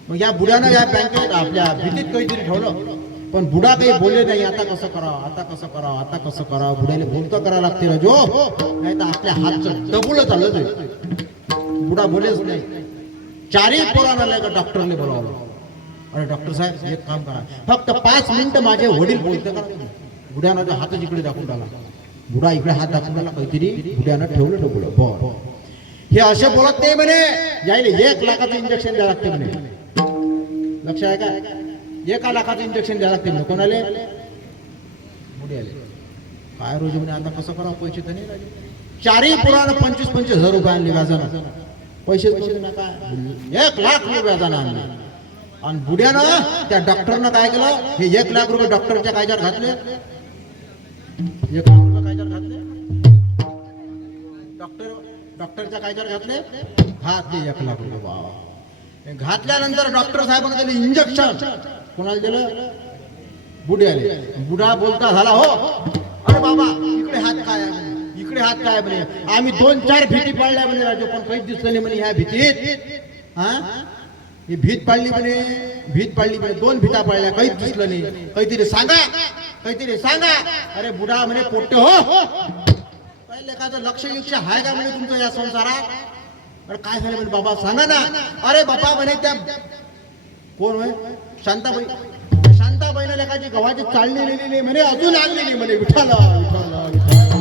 मग या बुड्यानं या बँकेत आपल्या भीतीत काहीतरी ठेवलं, पण बुडा काही बोलले नाही. आता कसं करावं, आता कसं करावं, आता कसं करावं. बुड्याला बोलतं करावं लागते ना जो, नाही तर आपल्या हातचं डबुलं चाललं ते. बुडा बोलेच नाही. 4 पोरांना का डॉक्टरने बोलावलं. अरे डॉक्टर साहेब एक काम करा, फक्त 5 मिनिटं माझे वडील बोलते का. बुड्यानं हातच इकडे दाखवून टाकला, बुडा इकडे हात दाखवून टाकला, काहीतरी बुड्यानं ठेवलं डबुलं. बरं हे असे बोलत नाही म्हणे, यायले 1 लाखाचं इंजेक्शन द्यावं लागते म्हणे. लक्ष आहे का? 1 लाखाचं इंजेक्शन द्यावं लागते म्हणे. कोणाले? बुड्याले. काय रोज म्हणे आता कसं करावं, पैसे तर नाही लागले. 4 पोरानं 25-25 हजार रुपये आणले व्याजानं. पैसेच नव्हते ना काय, 1 लाख रुपये व्याजानं आणले. आणि बुड्यानं त्या डॉक्टरनं काय केलं, हे 1 लाख रुपये डॉक्टरच्या कायद्यावर घातले. 1 लाख रुपये कायद्यावर घातले, डॉक्टरच्या कायद्यावर घातले. घातले 1 लाख रुपये. बाबा घातल्यानंतर डॉक्टर साहेबांना दिले इंजेक्शन. कोणाला दिलं? बुड्याले. बुडा बोलता झाला, हो अरे बाबा इकडे हात काय आहे, इकडे हात काय म्हणे. आम्ही 2-4 भीती पाळल्या म्हणे राजू, पण काहीच दिसलं नाही म्हणे ह्या भीतीत. हा ही भीत पाळली म्हणे, भीत पाळली म्हणे, 2 भीता पाळल्या, काहीच दिसलं नाही. काहीतरी सांगा, काहीतरी सांगा. अरे बुडा म्हणे पोट्टे हो, पहिले एखादं लक्ष आहे का म्हणे तुमचं या संसारात. अरे काय झालं म्हणे बाबा सांगा ना. अरे बाबा म्हणे त्या कोण होय शांताबाई, शांताबाईनं लेखाची गव्हाची चालणी लिहिली म्हणे, अजून आणली नाही म्हणे. विठाला विठाला विठाला.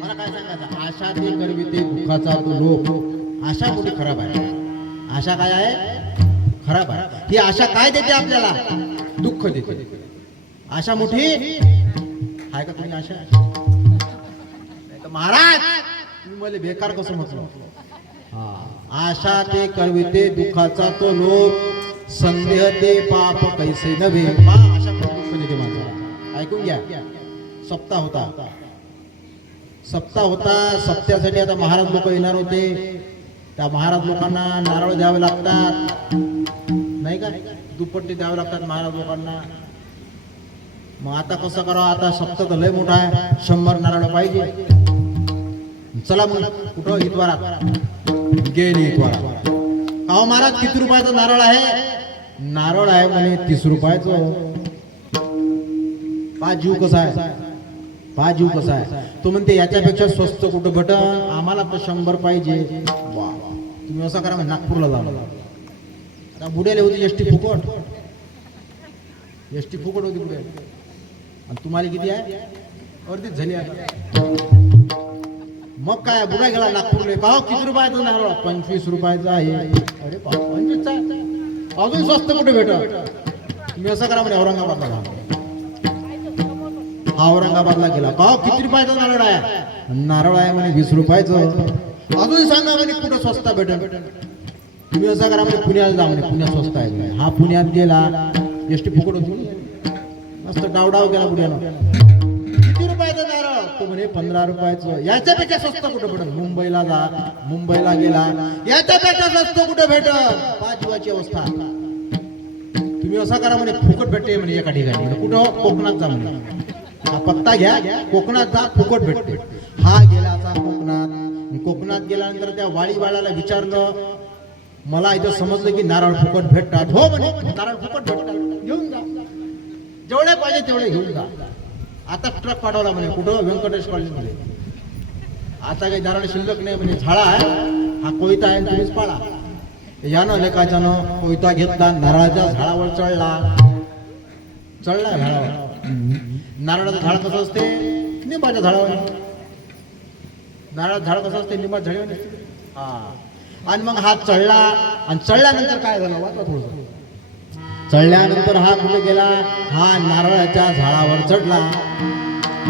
मला काय सांगायचं, आशा ते करविते दुःखाचा तो लोक. आशा मोठी खराब आहे. आशा काय आहे? खराब आहे. ही आशा काय देते आपल्याला? दुःख देते. आशा मोठी आहे का तुम्ही? आशा महाराज तुम्ही मला बेकार कसं म्हटलं. आशा ते करविते दुःखाचा तो लोक, संदेह ते पाप कैसे नव्हे. आशा दुःख देते माणसाला. ऐकून घ्या. सप्ताह होता, सप्त्यासाठी आता महाराज लोक येणार होते. त्या महाराज लोकांना नारळ द्यावे लागतात नाही का, दुपट्टे द्यावे लागतात महाराज लोकांना. मग आता कसं करावं, आता सप्ताह तर लय मोठा आहे, 100 नारळ पाहिजे. चला मग कुठं? इतवारात गेली. इतवारात अहो महाराज किती रुपयाचं नारळ आहे? नारळ आहे म्हणे 30 रुपयाचं. जीव कसा आहे, जीव कसा आहे. तो म्हणते याच्यापेक्षा स्वस्त कुठं भेटन, आम्हाला तर 100 पाहिजे. वा तुम्ही असं करा, नागपूरला जा. आता बुड्याला होती एसटी फुकट, एसटी फुकट होती बुड्या. आणि तुम्हाला किती आहे? अर्धीच झाली आहे. मग काय बुडा गेला नागपूरला. का किती रुपयाचं नारळ? 25 रुपयाचा आहे. अरे 25चा अजून स्वस्त कुठे भेटत. तुम्ही असं करा म्हणे औरंगाबादला जा. औरंगाबादला गेला. का किती रुपयाचा नारळ आहे? नारळ आहे म्हणे 20 रुपयाचं. अजून सांगा म्हणे कुठं स्वस्त भेटत. तुम्ही असं करा म्हणे पुण्याला जा म्हणे, पुण्यात स्वस्त आहे. हा पुण्यात गेला, एसटी फुकट होती, मस्त डावडाव गेला बुड्यानं. किती रुपयाचं नारळ? तो म्हणे 15 रुपयाचं. याच्यापेक्षा स्वस्त कुठं भेटत? मुंबईला जा. मुंबईला गेला, याच्यापेक्षा स्वस्त कुठं भेटत? जीवाची अवस्था. तुम्ही असं करा म्हणे फुकट भेटते म्हणे एका ठिकाणी. कुठं? कोकणात जा म्हणे. हा पत्ता घ्या, कोकणात जा, फुकट भेटते. हा गेला आता कोकणात. कोकणात गेल्यानंतर त्या वाडीवाल्याला विचारलं, मला इथं समजलं की नारळ फुकट भेटतात. हो म्हणे नारळ फुकट भेटतात, घेऊन जा. जेवढे पाहिजे तेवढे घेऊन जा. आता ट्रक पाठवला म्हणे कुठं व्यंकटेश कॉलेजमध्ये. आता काही दाराने शिल्लक नाही म्हणे. झाडा आहे हा कोयता आहे तुम्हीच पाळा. यानं लेकाच्यानं कोयता घेतला नारळाच्या झाडावर चढला झाडावर. नारळाचं झाड कसं असते निंबाच्या झाडावर. नारळाचं झाड कसं असते निंबाच्या झाडावर नसते. हा आणि मग हा चढला आणि चढल्यानंतर काय झालं वाचा थोडं. चढल्यानंतर हा कुठे गेला हा नारळाच्या झाडावर चढला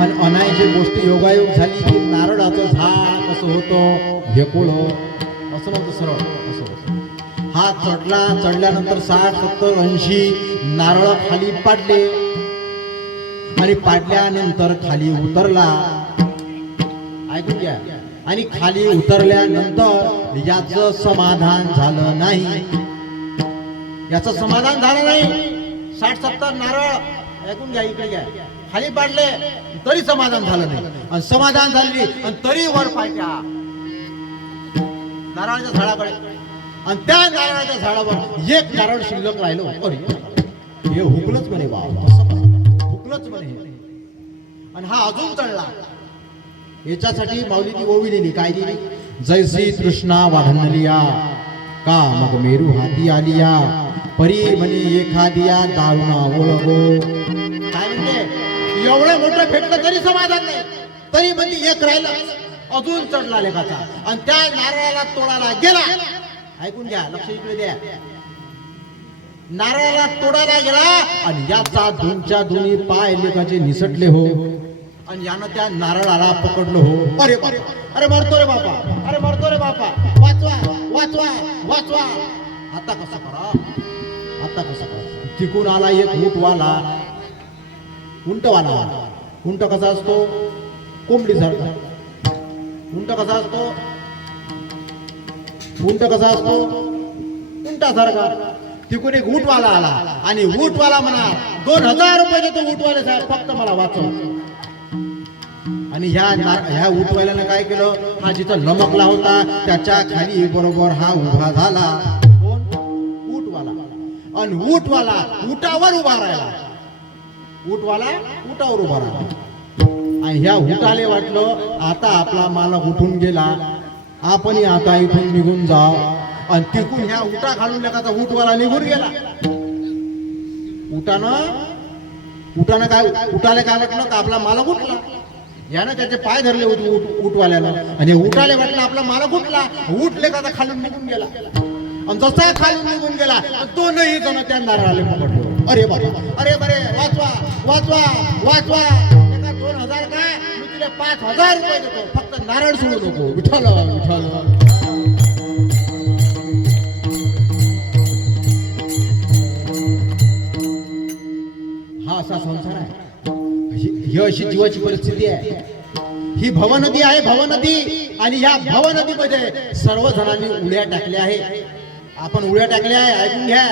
आणि अनायची गोष्ट योगायोग झाली की नारळाचं झाड कसं होतं भेकुळ असं म्हणतो सरळ असं होतं. हा चढल्यानंतर 60, 70, 80 नारळ खाली पाडले आणि पाडल्यानंतर खाली उतरला. ऐकून घ्या. आणि खाली उतरल्यानंतर याचं समाधान झालं नाही. याचं समाधान झालं नाही. 60, 70 नारळ ऐकून घ्या इकडे घ्या खाली पाडले तरी समाधान झालं नाही. आणि समाधान झाली आणि तरी वर पाहिजे नारळाच्या झाडाकडे. आणि त्या नारळाच्या झाडावर एक नारळ शिल्लक राहिलो. अरे हे हुकलंच म्हणे बा हुकलंच म्हणे. आणि हा अजून चढला. याच्यासाठी माऊलीची ओवी दिली. काय दिली? जैसी तृष्णा वाढणलिया का मग मेरू हाती आलिया परी म्हणे एखादिया दारुणा ओळगो. काय म्हणते एवढं मोठं भेटलं तरी समाधान नाही. तरी म्हणजे एक राहिलं अजून चढला लेखाचा आणि त्या नारळाला तोडायला गेला. ऐकून घ्या लक्ष इकडे द्या. नारळाला तोडायला गेला आणि याचा दोनच्या दोन्ही पाय लेखाचे निसटले हो. आणि यानं त्या नारळाला पकडलं हो. अरे अरे मरतो रे बापा अरे मरतो रे बापा वाचवा वाचवा वाचवा. आता कसं करा आता कसं करा. तिकून आला एक ऊंटवाला उंटवाला. उंट कसा असतो कोंबडी सारखा. उंट कसा असतो उंट कसा असतो उंटासारखा. तिकून एक ऊंटवाला आला आणि ऊंटवाला म्हणा 2000 रुपये देतो ऊंटवाले साहेब फक्त मला वाचव. आणि ह्या ऊंटवाल्यानं काय केलं हा जिथं लमकला होता त्याच्या खाली बरोबर हा उभा झाला. कोण? ऊंटवाला. आणि ऊंटवाला उटावर उभा राहिला. ऊंटवाला उटावर उभा राहिला. आणि ह्या उटाले वाटलं आता आपला मालक उठून गेला आपण आता इथून निघून जाव. आणि तिकून ह्या उटा खालून लेखाचा ऊंटवाला निघून गेला. उटानं काय उटाले काय वाटलं का आपला मालक उठला. यानं त्याचे पाय धरले होते ऊटवाल्यानं आणि उठाले वाटलं आपला मालक उठला. उठले का खालून निघून गेला. आणि जसा खालून निघून गेला तो नाही जण त्या नारळाला पकडलो. अरे बाबा अरे बरे वाचवा वाचवा वाचवा. 2000 काय मी तुला 5000 रुपये देतो फक्त नारळ सोडू नको. विठ्ठल विठ्ठल. हा असा संसार आहे. ही अशी जीवाची परिस्थिती आहे. ही भवनदी आहे भवनदी. आणि या भवनदीमध्ये सर्व जणांनी उड्या टाकल्या आहे. आपण उड्या टाकल्या आहे ऐकून घ्या.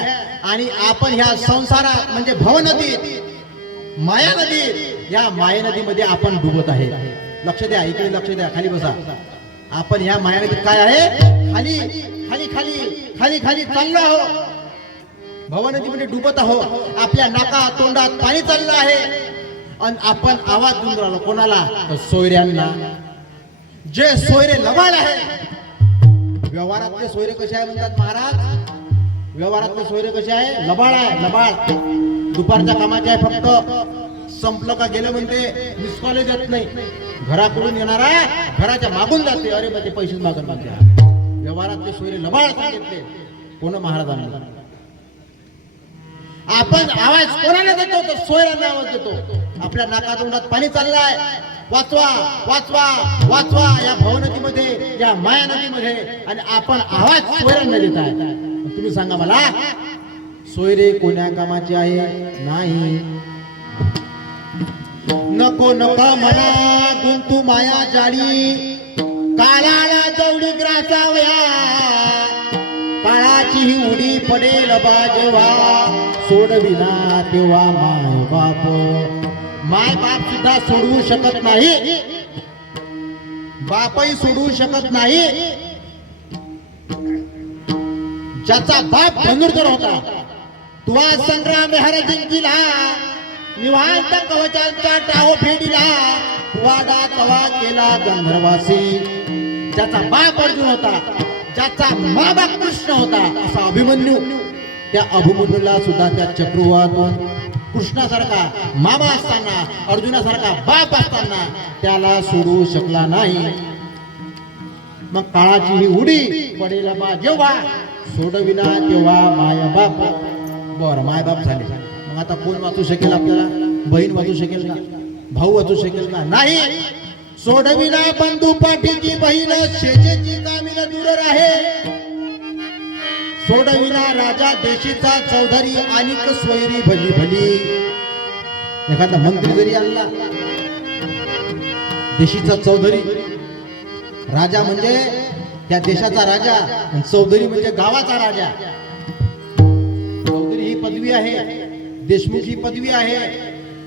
आणि आपण ह्या संसारात म्हणजे भवनदीत माया नदी या माया नदीमध्ये आपण डुबत आहे. लक्ष द्या इकडे लक्ष द्या खाली बसा. आपण ह्या माया नदीत काय आहे खाली खाली खाली खाली खाली चाललो आहो. भवनदीमध्ये डुबत आहो. आपल्या नाका तोंडात पाणी चाललं आहे. आणि आपण आवाज देऊन राहिलो कोणाला तर सोयऱ्यांना. जे सोयरे लबाड आहे. व्यवहारातले सोयरे कसे आहे म्हणतात महाराज. व्यवहारातले सोयरे कसे आहे लबाड आहे लबाड. दुपारच्या कामाचे आहे फक्त. संपलं का गेलं म्हणते मिस कॉलेज येत नाही. घराकडून येणारा घराच्या मागून जाते. अरे म्हणजे पैसे मागून म्हणते. व्यवहारातले सोयरे लबाड सांगितले कोण महाराजांना. आपण आवाज कोणाला देतो तर सोयऱ्यांना आवाज देतो. आपल्या नाका तोंडात पाणी चाललंय. वाचवा वाचवा वाचवा या भवनदीमध्ये या माया नदीमध्ये. आणि आपण आवाज सोयऱ्यांना देत आहे. तुम्ही सांगा मला सोयरे कोण्या कामाचे आहे नाही. नको नको म्हणा गुंतू माया जाळी काळाला जवळी ग्रासावया. काळाची ही उडी पडेल बाजेवा सोडविना तेव्हा माय बाप. माय बाप सुद्धा सोडवू शकत नाही. बापही सोडवू शकत नाही. ज्याचा बाप धनुर्धर होता तुवा संग्राम विहार जिंकिला निवांत कवचांचा टाव फेडिला वाडा तवा केला गंधर्वासी. ज्याचा बाप अर्जुन होता, ज्याचा मामा कृष्ण होता असा अभिमन्यू, त्या अभिमन्यूला सुद्धा त्या चक्रव्यूहातून कृष्णासारखा मामा असताना, अर्जुनासारखा बाप असताना त्याला सोडू शकला नाही. मग काळाची ही उडी पडेल बा जेव्हा, सोडविना तेव्हा मायबाप. बर मायबाप झाले, मग आता कोण वाचू शकेल आपल्याला? बहीण वाचू शकेल का? भाऊ वाचू शकेल का? नाही. सोडविना बंधू पाठीची बहीण, शेजेची कामीन दूर राहे. सोडविना राजा देशीचा चौधरी, आणिक स्वैरी भली भली. एखादा मंत्री जरी आणला, देशीचा चौधरी, राजा म्हणजे त्या देशाचा राजा, आणि चौधरी म्हणजे गावाचा राजा. चौधरी ही पदवी आहे, देशमुख ही पदवी आहे,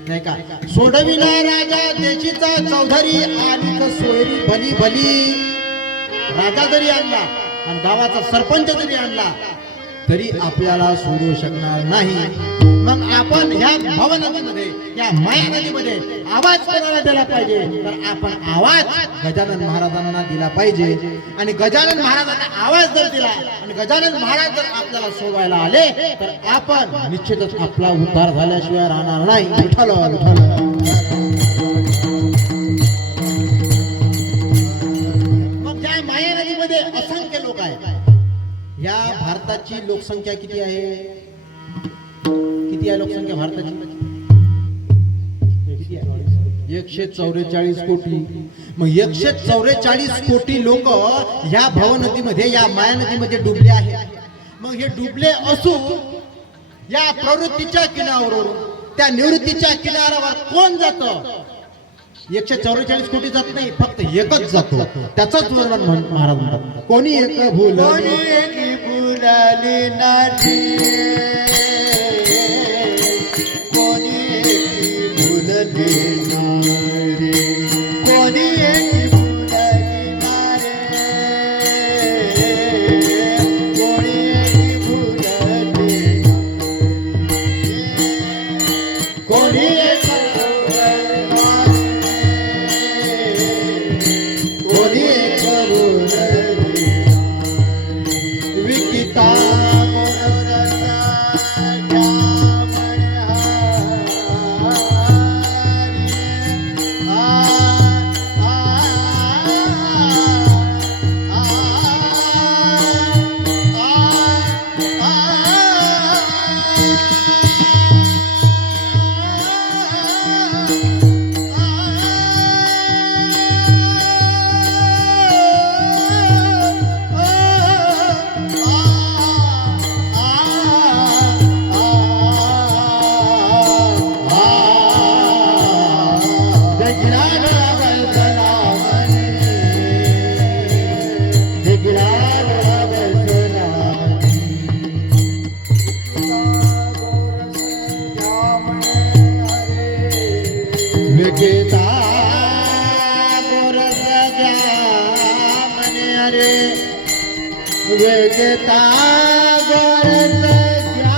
नाही का? सोडविना राजा देशीचा चौधरी, आणिक सोयरी भली भली. राजा जरी आणला आणि गावाचा सरपंच जरी आणला तरी आपल्याला सोडू शकणार नाही. मग आपण ह्या भव नदीमध्ये, या माया नदीमध्ये आवाज कोणाला दिला पाहिजे? तर आपण आवाज गजानन महाराजांना दिला पाहिजे. आणि गजानन महाराजांना आवाज जर दिला आणि गजानन महाराज जर आपल्याला सोडवायला आले तर आपण निश्चितच आपला उद्धार झाल्याशिवाय राहणार नाही. विठ्ठल विठ्ठल. मग ज्या माया नदीमध्ये असंख्य लोक आहेत. या भारताची लोकसंख्या किती आहे? किती आहे लोकसंख्या भारताची? 144 कोटी. मग 144 कोटी लोक ह्या भव नदीमध्ये, या माया नदीमध्ये डुबले आहेत. मग हे डुबले असून या प्रवृत्तीच्या किनाऱ्यावरून त्या निवृत्तीच्या किनाऱ्यावर कोण जातं? 144 कोटी जात नाही, फक्त एकच जातो. त्याचंच वर्णन महाराज म्हणतात, कोणी एक भुलली नारी, कोणी एकी भुलली नारी, कोणी एकी भुलली नारी, कोणी एकी भुलली नारी, कोणी एकी भुलली नारी, कोणी एक भुलली विकिता विकिता गोरस घ्या म्हणे अरे, विकिता गोरस घ्या.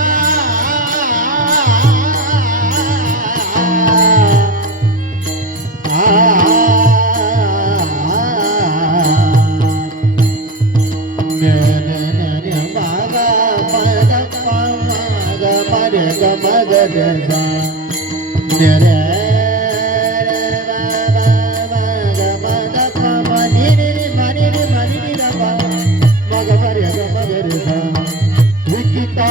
विकिता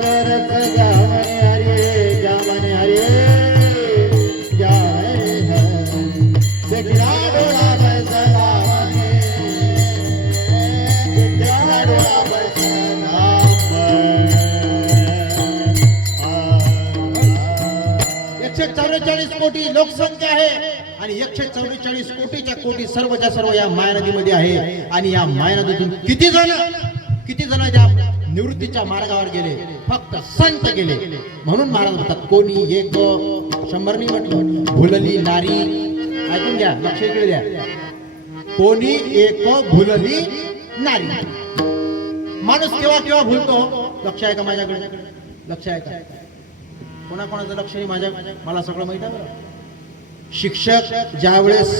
गरज गावणे हरे, गावणे हरे, देखला डोळा बसला म्हणे, देखला डोळा बसला. 144 कोटी लोकसंख्या आहे आणि 144 कोटीच्या कोटी सर्वच्या सर्व या माया नदीमध्ये आहे. आणि या माया नदीतून किती जण ज्या निवृत्तीच्या मार्गावर गेले? फक्त संत गेले. म्हणून महाराज म्हणतात, कोणी एक 100 म्हटलं, भुलली नारी. ऐकून घ्या, लक्ष इकडे द्या. कोणी एक भुलली नारी. माणूस केव्हा केव्हा भुलतो? लक्ष आहे का माझ्याकडे? लक्ष आहे का? कोणाकोणाचं लक्ष नाही मला सगळं माहित आहे बरं. शिक्षक ज्यावेळेस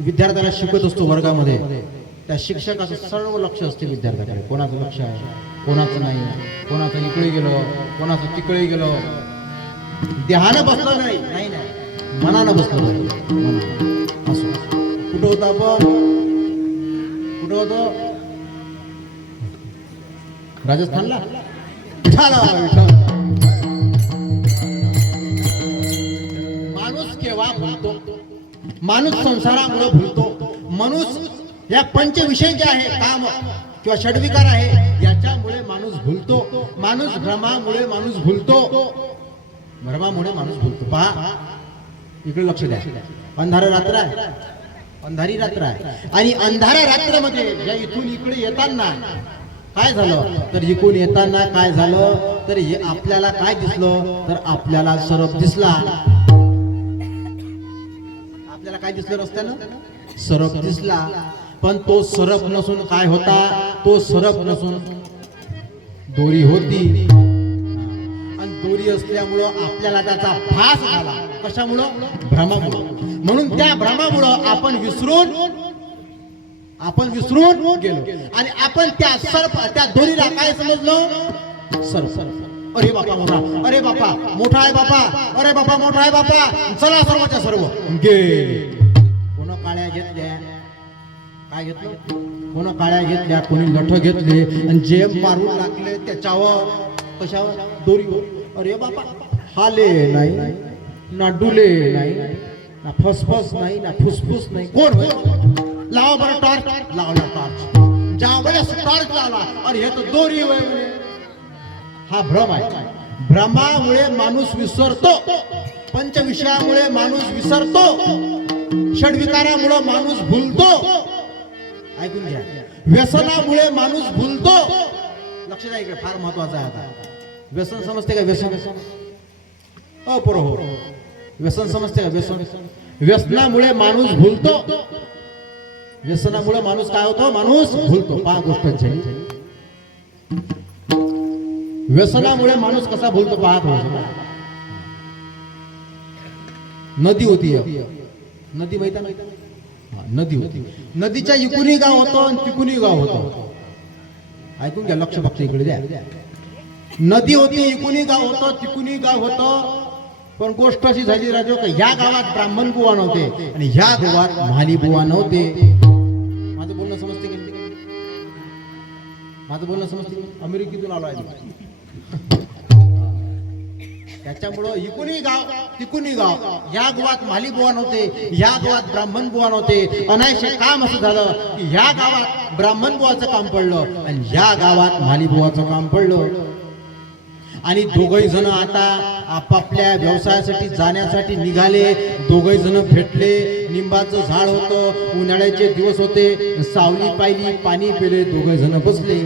विद्यार्थ्याला शिकवत असतो वर्गामध्ये, त्या शिक्षकाचं सर्व लक्ष असते विद्यार्थ्याकडे. कोणाचं लक्ष आहे, कोणाचं नाही, कोणाचं इकडे गेलो, कोणाचं तिकडे गेलो. देहानं बसलं नाही, नाही नाही, मनानं बसलं नाही. असं कुठं होतं आपण, कुठं होतो? राजस्थानला. माणूस केव्हा भूलतो? माणूस संसारामुळे भूलतो. माणूस या पंचविषय जे आहे, काम किंवा षड्विकार आहे, याच्यामुळे माणूस भूलतो. माणूस भ्रमामुळे माणूस भूलतो. भ्रमामुळे माणूस भूलतो. पहा इकडे लक्ष द्या. अंधार रात्र आहे, अंधारी रात्र आहे. आणि अंधाऱ्या रात्रमध्ये ज्या इथून इकडे येताना काय झालं, तर इकडून येताना काय झालं, तर आपल्याला काय दिसलं, तर आपल्याला सरप दिसला. आपल्याला काय दिसलं रस्त्यानं? सरप दिसला. पण तो सरप नसून काय होता, तो सरप नसून दोरी होती. आणि दोरी असल्यामुळं आपल्याला त्याचा भास झाला. कशामुळं? भ्रमामुळं. म्हणून त्या भ्रमामुळं आपण विसरून गेलो. आणि आपण त्या दोरीला काय समजलो? सर्प. अरे बापा मोठा, अरे बापा मोठा आहे बापा, अरे बापा मोठा आहे बापा, चला सर्वच्या सर्व गेले. कोण काळ्या घेतल्या, काय घेतलं? कोण काळ्या घेतल्या, कोणी लठ घेतले आणि जे मारून लागले त्याच्यावर, कशावर? दोरीवर. अरे बापा, हाले नाही ना, डुले नाही ना, फसफस नाही ना, फुसफुस नाही. कोण होय? लावा बरं टॉर्च. लावला टॉर्च. ज्या वेळेस टॉर्च लावला, अरे हे तर दोरी होय म्हणे. हा भ्रम आहे. भ्रमामुळे माणूस विसरतो. पंचविषयामुळे माणूस विसरतो. षड्विकारामुळे माणूस भूलतो. ऐकून घ्या. व्यसनामुळे माणूस भूलतो. लक्ष द्या इकडे, फार महत्वाचं आहे. आता व्यसन समजते का? व्यसन हो, व्यसन समजते का? व्यसन. व्यसनामुळे माणूस भूलतो. व्यसनामुळे माणूस काय होतो? माणूस भूलतो. पहा गोष्ट झाली. व्यसनामुळे माणूस कसा भूलतो पाहत होतो. नदी होती, नदी माहिती आहे? नदी होती. नदीच्या इकुनी गाव होतं आणि तिकुनी गाव होतं. ऐकून घ्या, लक्ष फक्त इकडे द्या. नदी होती, इकुनी गाव होतं, तिकुनी गाव होतं. पण गोष्ट अशी झाली राजो का ह्या गावात ब्राह्मण बुवा नव्हते आणि ह्या गावात महाली बुवा नव्हते. माझं बोलणं समजते का? माझं बोलणं समजते? अमेरिकेतून आलो आहे. त्याच्यामुळं इकुनी गाव तिकुनी गाव, या गावात माली बुवा नव्हते, या गावात ब्राह्मण बुवा नव्हते. अनायसे काम असं झालं की ह्या गावात ब्राह्मण बुवाचं काम पडलं आणि ह्या गावात माली बुवाचं काम पडलं. आणि दोघही जण आता आपापल्या व्यवसायासाठी जाण्यासाठी निघाले. दोघही जण भेटले. निंबाचं झाड होतं, उन्हाळ्याचे दिवस होते, सावली पाहिली, पाणी पिले, दोघही जण बसले.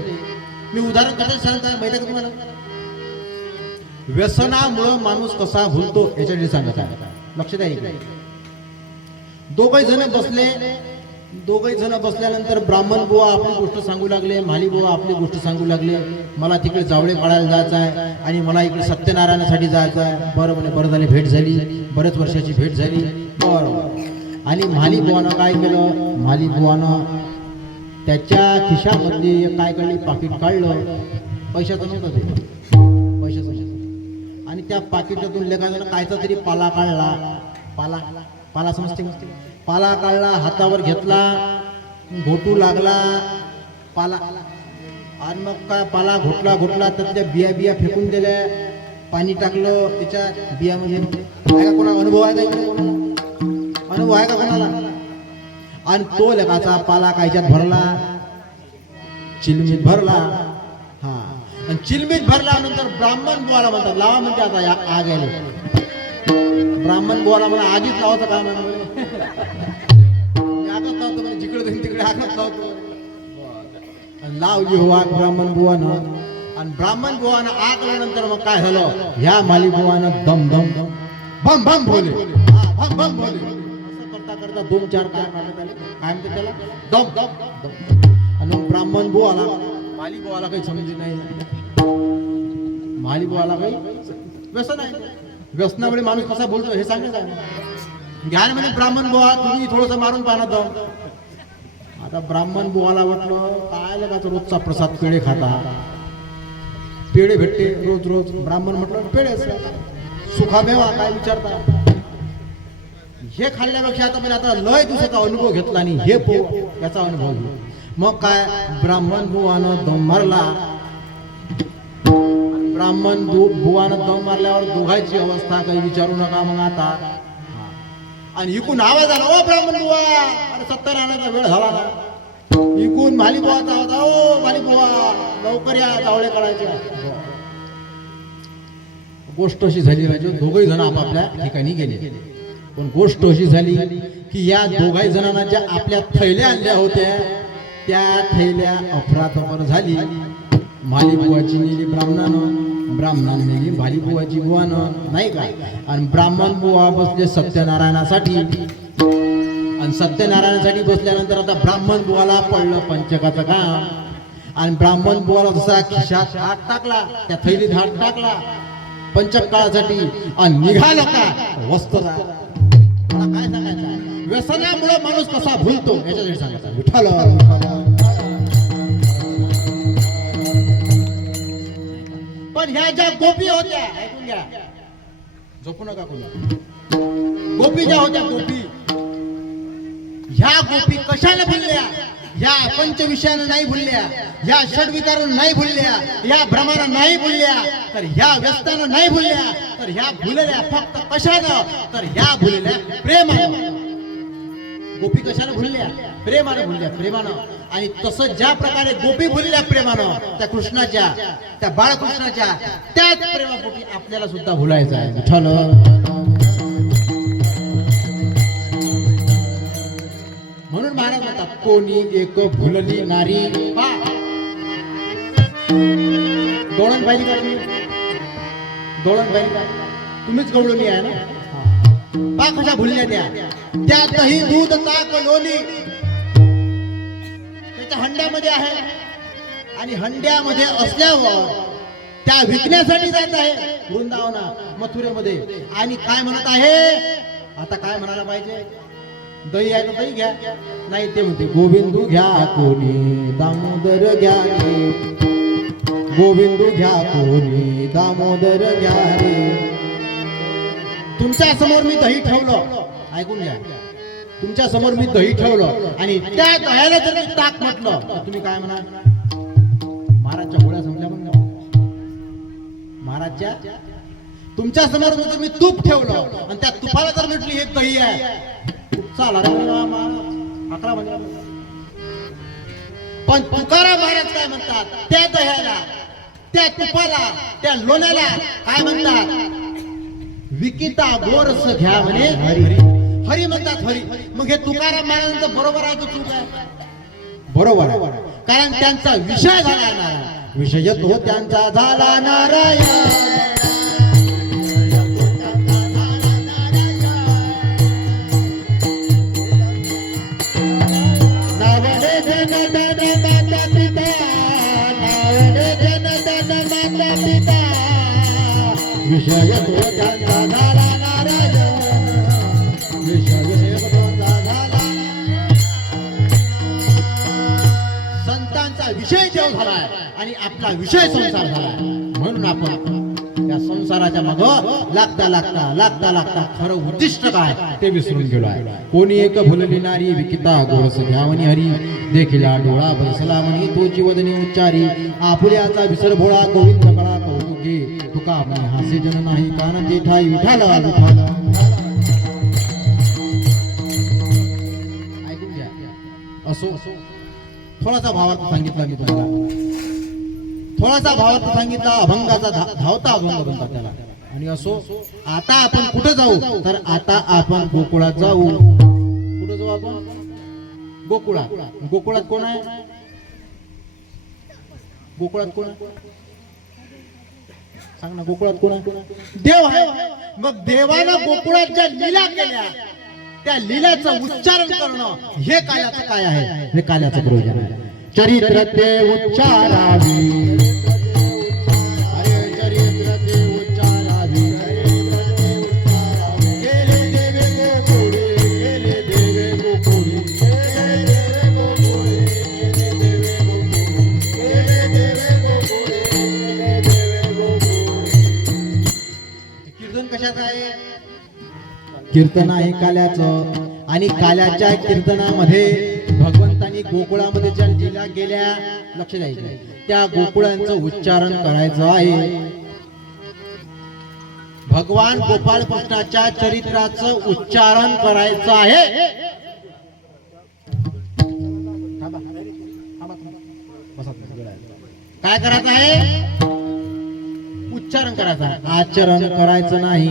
मी उदाहरण कसं सांगता माहिती का तुम्हाला? व्यसनामुळं माणूस कसा भूलतो याच्यासाठी सांगत आहे. लक्ष द्या इकडे. दोघही जण बसले. दोघही जण बसल्यानंतर ब्राह्मण बुवा आपली गोष्ट सांगू लागले, माली बुवा आपली गोष्ट सांगू लागले. मला तिकडे जावळे काढायला जायचं आहे आणि मला इकडे सत्यनारायणासाठी जायचं आहे. बरं म्हणे, बरं झाले, भेट झाली, बऱ्याच वर्षाची भेट झाली. बरं. आणि माली बुवानं काय केलं? माली बुवानं त्याच्या खिशामधली काय काढली? पाकिट काढलं. पैशाचं नव्हतं ते, पैशाचं. आणि त्या पाकिटातून लेखानं कायचा तरी पाला काढला. पाला समजते? पाला काढला, हातावर घेतला, घोटू लागला पाला. आणि मग काय पाला घोटला तर त्या बिया फेकून दिल्या, पाणी टाकलं त्याच्या बियामध्ये. आहे का कोणाला अनुभव? आहे का इकडे कोणाला अनुभव आहे का कोणाला? आणि तो लेखाचा पाला कायच्यात भरला? चिलमीत भरला. हा. आणि चिलमीत भरल्यानंतर ब्राह्मण बुवाला म्हणतात, लावा म्हणते आता या आग आले. ब्राह्मण बुवाला मला आगीच लावायचं काम आहे. आगच लावतो म्हणजे जिकडे तिकडे आगच लावतो. लावली हो आग ब्राह्मण बुवानं. आणि ब्राह्मण बुवानं आग लावल्यानंतर मग काय झालं? ह्या माली बुवानं दम दम भम भम भोले, भम भम भोले. असं करता करता 2-4 काय मारण्यात आले. काय म्हणते त्याला? दम दम दम. आणि मग ब्राह्मण बुवाला, माली बुवाला काही समजली नाही. माली बुवाला काही व्यसन आहे. व्यसनामुळे माणूस कसा बोलतो हे सांगत आहे. ज्ञान म्हणजे ब्राह्मण बुवा तुम्ही थोडस मारून पाहणार दम. आता ब्राह्मण बुवाला वाटलं काय लगाच रोजचा प्रसाद पेढे खाता, पेढे भेटते रोज रोज. ब्राह्मण म्हटलं पेढे सुखामेवा काय विचारता. हे खाल्ल्यापेक्षा आता पण आता लय दिवसाचा अनुभव घेतला आणि हे याचा अनुभव घेऊ. मग काय ब्राह्मण बुवानं दम मारला. ब्राह्मण बुवानं दम मारल्यावर दोघांची अवस्था काही विचारू नका. मग आता आणि इकून आवाज आला, ओ ब्राह्मण बुवा, अरे 70 आण्याचा वेळ झाला ना. इकून माली बुवाचा आवाज, ओ माली बुवा लवकर या, जावळे काढायचे. गोष्ट अशी झाली पाहिजे दोघही जण आपापल्या ठिकाणी गेले. पण गोष्ट अशी झाली की या दोघाही जणांना ज्या आपल्या थैल्या आणल्या होत्या त्या थैल्या अफरातफर झाली. माली बुवाची नेली ब्राह्मणानं, ब्राह्मणानं नेली माली बुवाची बुवानं, नाही का. आणि ब्राह्मण बुवा बसले सत्यनारायणासाठी. आणि सत्यनारायणासाठी बसल्यानंतर आता ब्राह्मण बुवाला पडलं पंचकाचं काम. आणि ब्राह्मण बुवाला जसा खिशात हात टाकला, त्या थैलीत हात टाकला पंचक काळासाठी आणि निघाला का वस्त्र. मला काय सांगायचं, व्यसनामुळे माणूस कसा भुलतो याच्यासाठी सांगायचं. विठ्ठल पण ह्या ज्या गोपी होत्या, ऐकून घ्या, झोपू नका कोणी. गोपी ज्या होत्या गोपी, ह्या गोपी कशाला भुलल्या? ह्या पंचविषयानं नाही भुलल्या, ह्या षडविकारानं नाही भुलल्या, ह्या भ्रमानं नाही भुलल्या, तर ह्या व्यस्तानं नाही भुलल्या, तर ह्या भुलल्या फक्त कशानं? तर ह्या भुलल्या प्रेमानं. गोपी कशानं भुलल्या? प्रेमानं भुलल्या, प्रेमानं. आणि तसं ज्या प्रकारे गोपी भुलल्या प्रेमानं त्या कृष्णाच्या, त्या बाळकृष्णाच्या, त्याच प्रेमापोटी आपल्याला सुद्धा भुलायचं आहे. विठ्ठल म्हणून महाराज म्हणतात, कोणी एक भुलली नारी. गवळण पाहिजे का तुम्ही? गवळण पाहिजे का? तुम्हीच गवळणी आहे ना. पा कशा भुलल्या त्या, त्यातही दूध ताक लोणी त्याच्या हंड्यामध्ये आहे. आणि हंड्यामध्ये असल्यावर त्या विकण्यासाठी जात आहे वृंदावना मथुरेमध्ये. आणि काय म्हणत आहे, आता काय म्हणायला पाहिजे, दही आहे तर दही घ्या, नाही ते म्हणते गोविंदू घ्या कोणी दामोदर घ्या रे, गोविंदू घ्या कोणी दामोदर घ्या रे. तुमच्या समोर मी दही ठेवलं, ऐकून घ्या, तुमच्या समोर मी दही ठेवलं आणि त्या दह्याला जर मी ताक म्हटलं तर तुम्ही काय म्हणाल? महाराजच्या गोळ्या संपल्या पण महाराजच्या. तुमच्या समोर जर मी तूप ठेवलं आणि त्या तुपाला जर म्हटली हे दही आहे, चाला अकरा म्हणजे. पण तुकाराम महाराज काय म्हणतात, त्या दह्याला, त्या तुपाला, त्या लोण्याला काय म्हणतात? विकिता गोरस घ्या म्हणे हरी. हरी म्हणतात हरी. मग हे तुकाराम महाराजांचं बरोबर आहे की चूक आहे? बरोबर आहे, कारण त्यांचा विषय झाला नारायण. विषय तो त्यांचा झाला नारायण. विषय तो त्यांचा झाला नारायण. विषय तो त्यांचा झाला. संतांचा विषय जेव झालाय आणि आपला विषय संसार झालाय. म्हणून आपण त्या संसाराच्या माग लागता लागता लागता लागता खरं उद्दिष्ट काय ते विसरून गेलो आहे. कोणी एक भुलली नारी विकिता गोरस घ्यावनी हरी, देखिला डोळा बसला म्हणी तोची वदनी उच्चारी, आपुल्याचा विसर भोळा गोविंद कळा कौतुके, तुका म्हणे हासे जन नाही कान ते ठाई. विठाला विठाला ऐकून घ्या. असो थोडासा भावार्थ सांगितला मी तुम्हाला, थोडासा भावार्थ सांगितला. अभंगाचा धावता अभंग म्हणतात त्याला. आणि असो आता आपण कुठे जाऊ, तर आता आपण गोकुळात जाऊ. कुठे जाऊ आपण? गोकुळात. गोकुळात कोण आहे? गोकुळात कोण आहे सांग ना. गोकुळात कोण आहे? देव आहे. मग देवानं गोकुळात ज्या लीला केल्या त्या लीलाचं उच्चारण करणं हे काल्याचं काय आहे? हे काल्याचं प्रयोजन आहे. चरित्र ते उच्चारावी, अरे चरित्र ते उच्चारावी, कशाचं आहे? कीर्तन आहे काल्याचं. आणि काल्याच्या कीर्तनामध्ये भगवंतांनी गोकुळामध्ये ज्या लीला गेल्या, लक्ष द्यायचं, त्या गोकुळांचं उच्चारण करायचं आहे. भगवान गोपाळ कृष्णाच्या चरित्राचं उच्चारण करायचं आहे. काय करायचं आहे? उच्चारण करायचं आहे, आचरण करायचं नाही.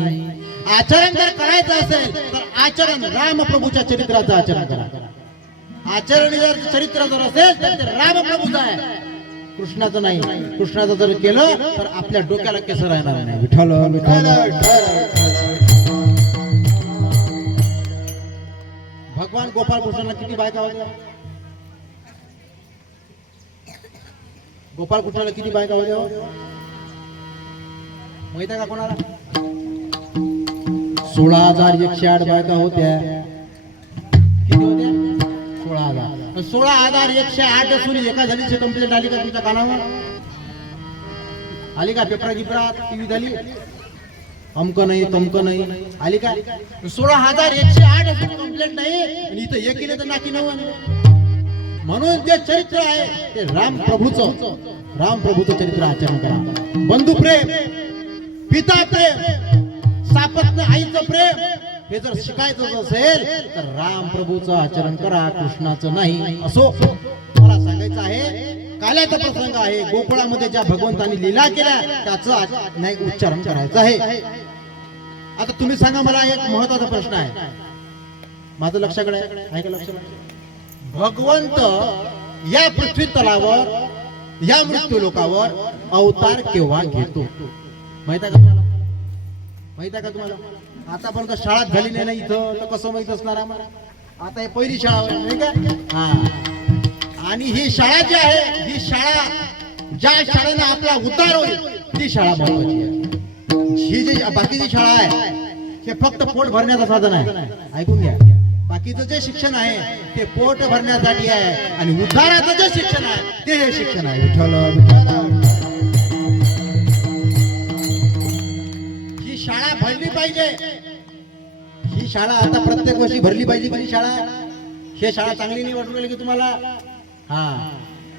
आचरण जर करायचं असेल तर आचरण रामप्रभूच्या चरित्राचं आचरण करा. आचरण जर चरित्र जर असेल तर ते रामप्रभूचं आहे, कृष्णाचं नाही. कृष्णाचं जर केलं तर आपल्या डोक्याला केसर राहणार नाही. विठ्ठल विठ्ठल. भगवान गोपाळ कृष्णाला किती बायका होत्या? गोपाळ कृष्णाला किती बायका होत्या माहिती आहे का कोणाला? 16,108 बायका होत्या. किती होत्या? 16,000. 16,108 असून एका जणीची कंप्लेंट आली का तुमच्या कानावर? आली का? पेपरा गिपरात टीव्ही झाली? अमक नाही तमक नाही आली का? 16,108 असून कंप्लेंट नाही आणि इथं एक केलं तर नाकी नव्हतं. म्हणून जे चरित्र आहे ते रामप्रभूचं चरित्र आचरण करा. बंधू प्रेम, पिता प्रेम, सापत्न आईचं प्रेम हे जर शिकायचं असेल तर रामप्रभूचं आचरण करा, कृष्णाचं नाही. असो मला सांगायचं आहे, काल्याचा प्रसंग आहे. गोकुळामध्ये ज्या भगवंतांनी लीला केल्या त्याचं नाही उच्चारण करायचं आहे. आता तुम्ही सांगा, मला एक महत्वाचा प्रश्न आहे, माझं लक्षाकडे आहे का? लक्षाकडे भगवंत या पृथ्वी तलावर, या मृत्यू लोकावर अवतार केव्हा घेतो माहित आहे का तुम्हाला? माहित आहे का तुम्हाला? आता पण का शाळात झाली नाही ना इथं, तर कसं माहित असणार आम्हाला? आता हे पहिली शाळा नाही का? हा. आणि ही शाळा जी आहे, ही शाळा ज्या शाळेनं आपला उद्धार होईल ती शाळा महत्वाची आहे. ही जी बाकीची शाळा आहे हे फक्त पोट भरण्याचं साधन आहे. ऐकून घ्या, बाकीचं जे शिक्षण आहे ते पोट भरण्यासाठी आहे आणि उद्धाराचं जे शिक्षण आहे ते हे शिक्षण आहे. विठ्ठल विठ्ठल. ही शाळा भरली पाहिजे. ही शाळा आता प्रत्येक वर्षी भरली पाहिजे. पण ही शाळा, हे शाळा चांगली नाही वाटून राहिली की तुम्हाला? हा,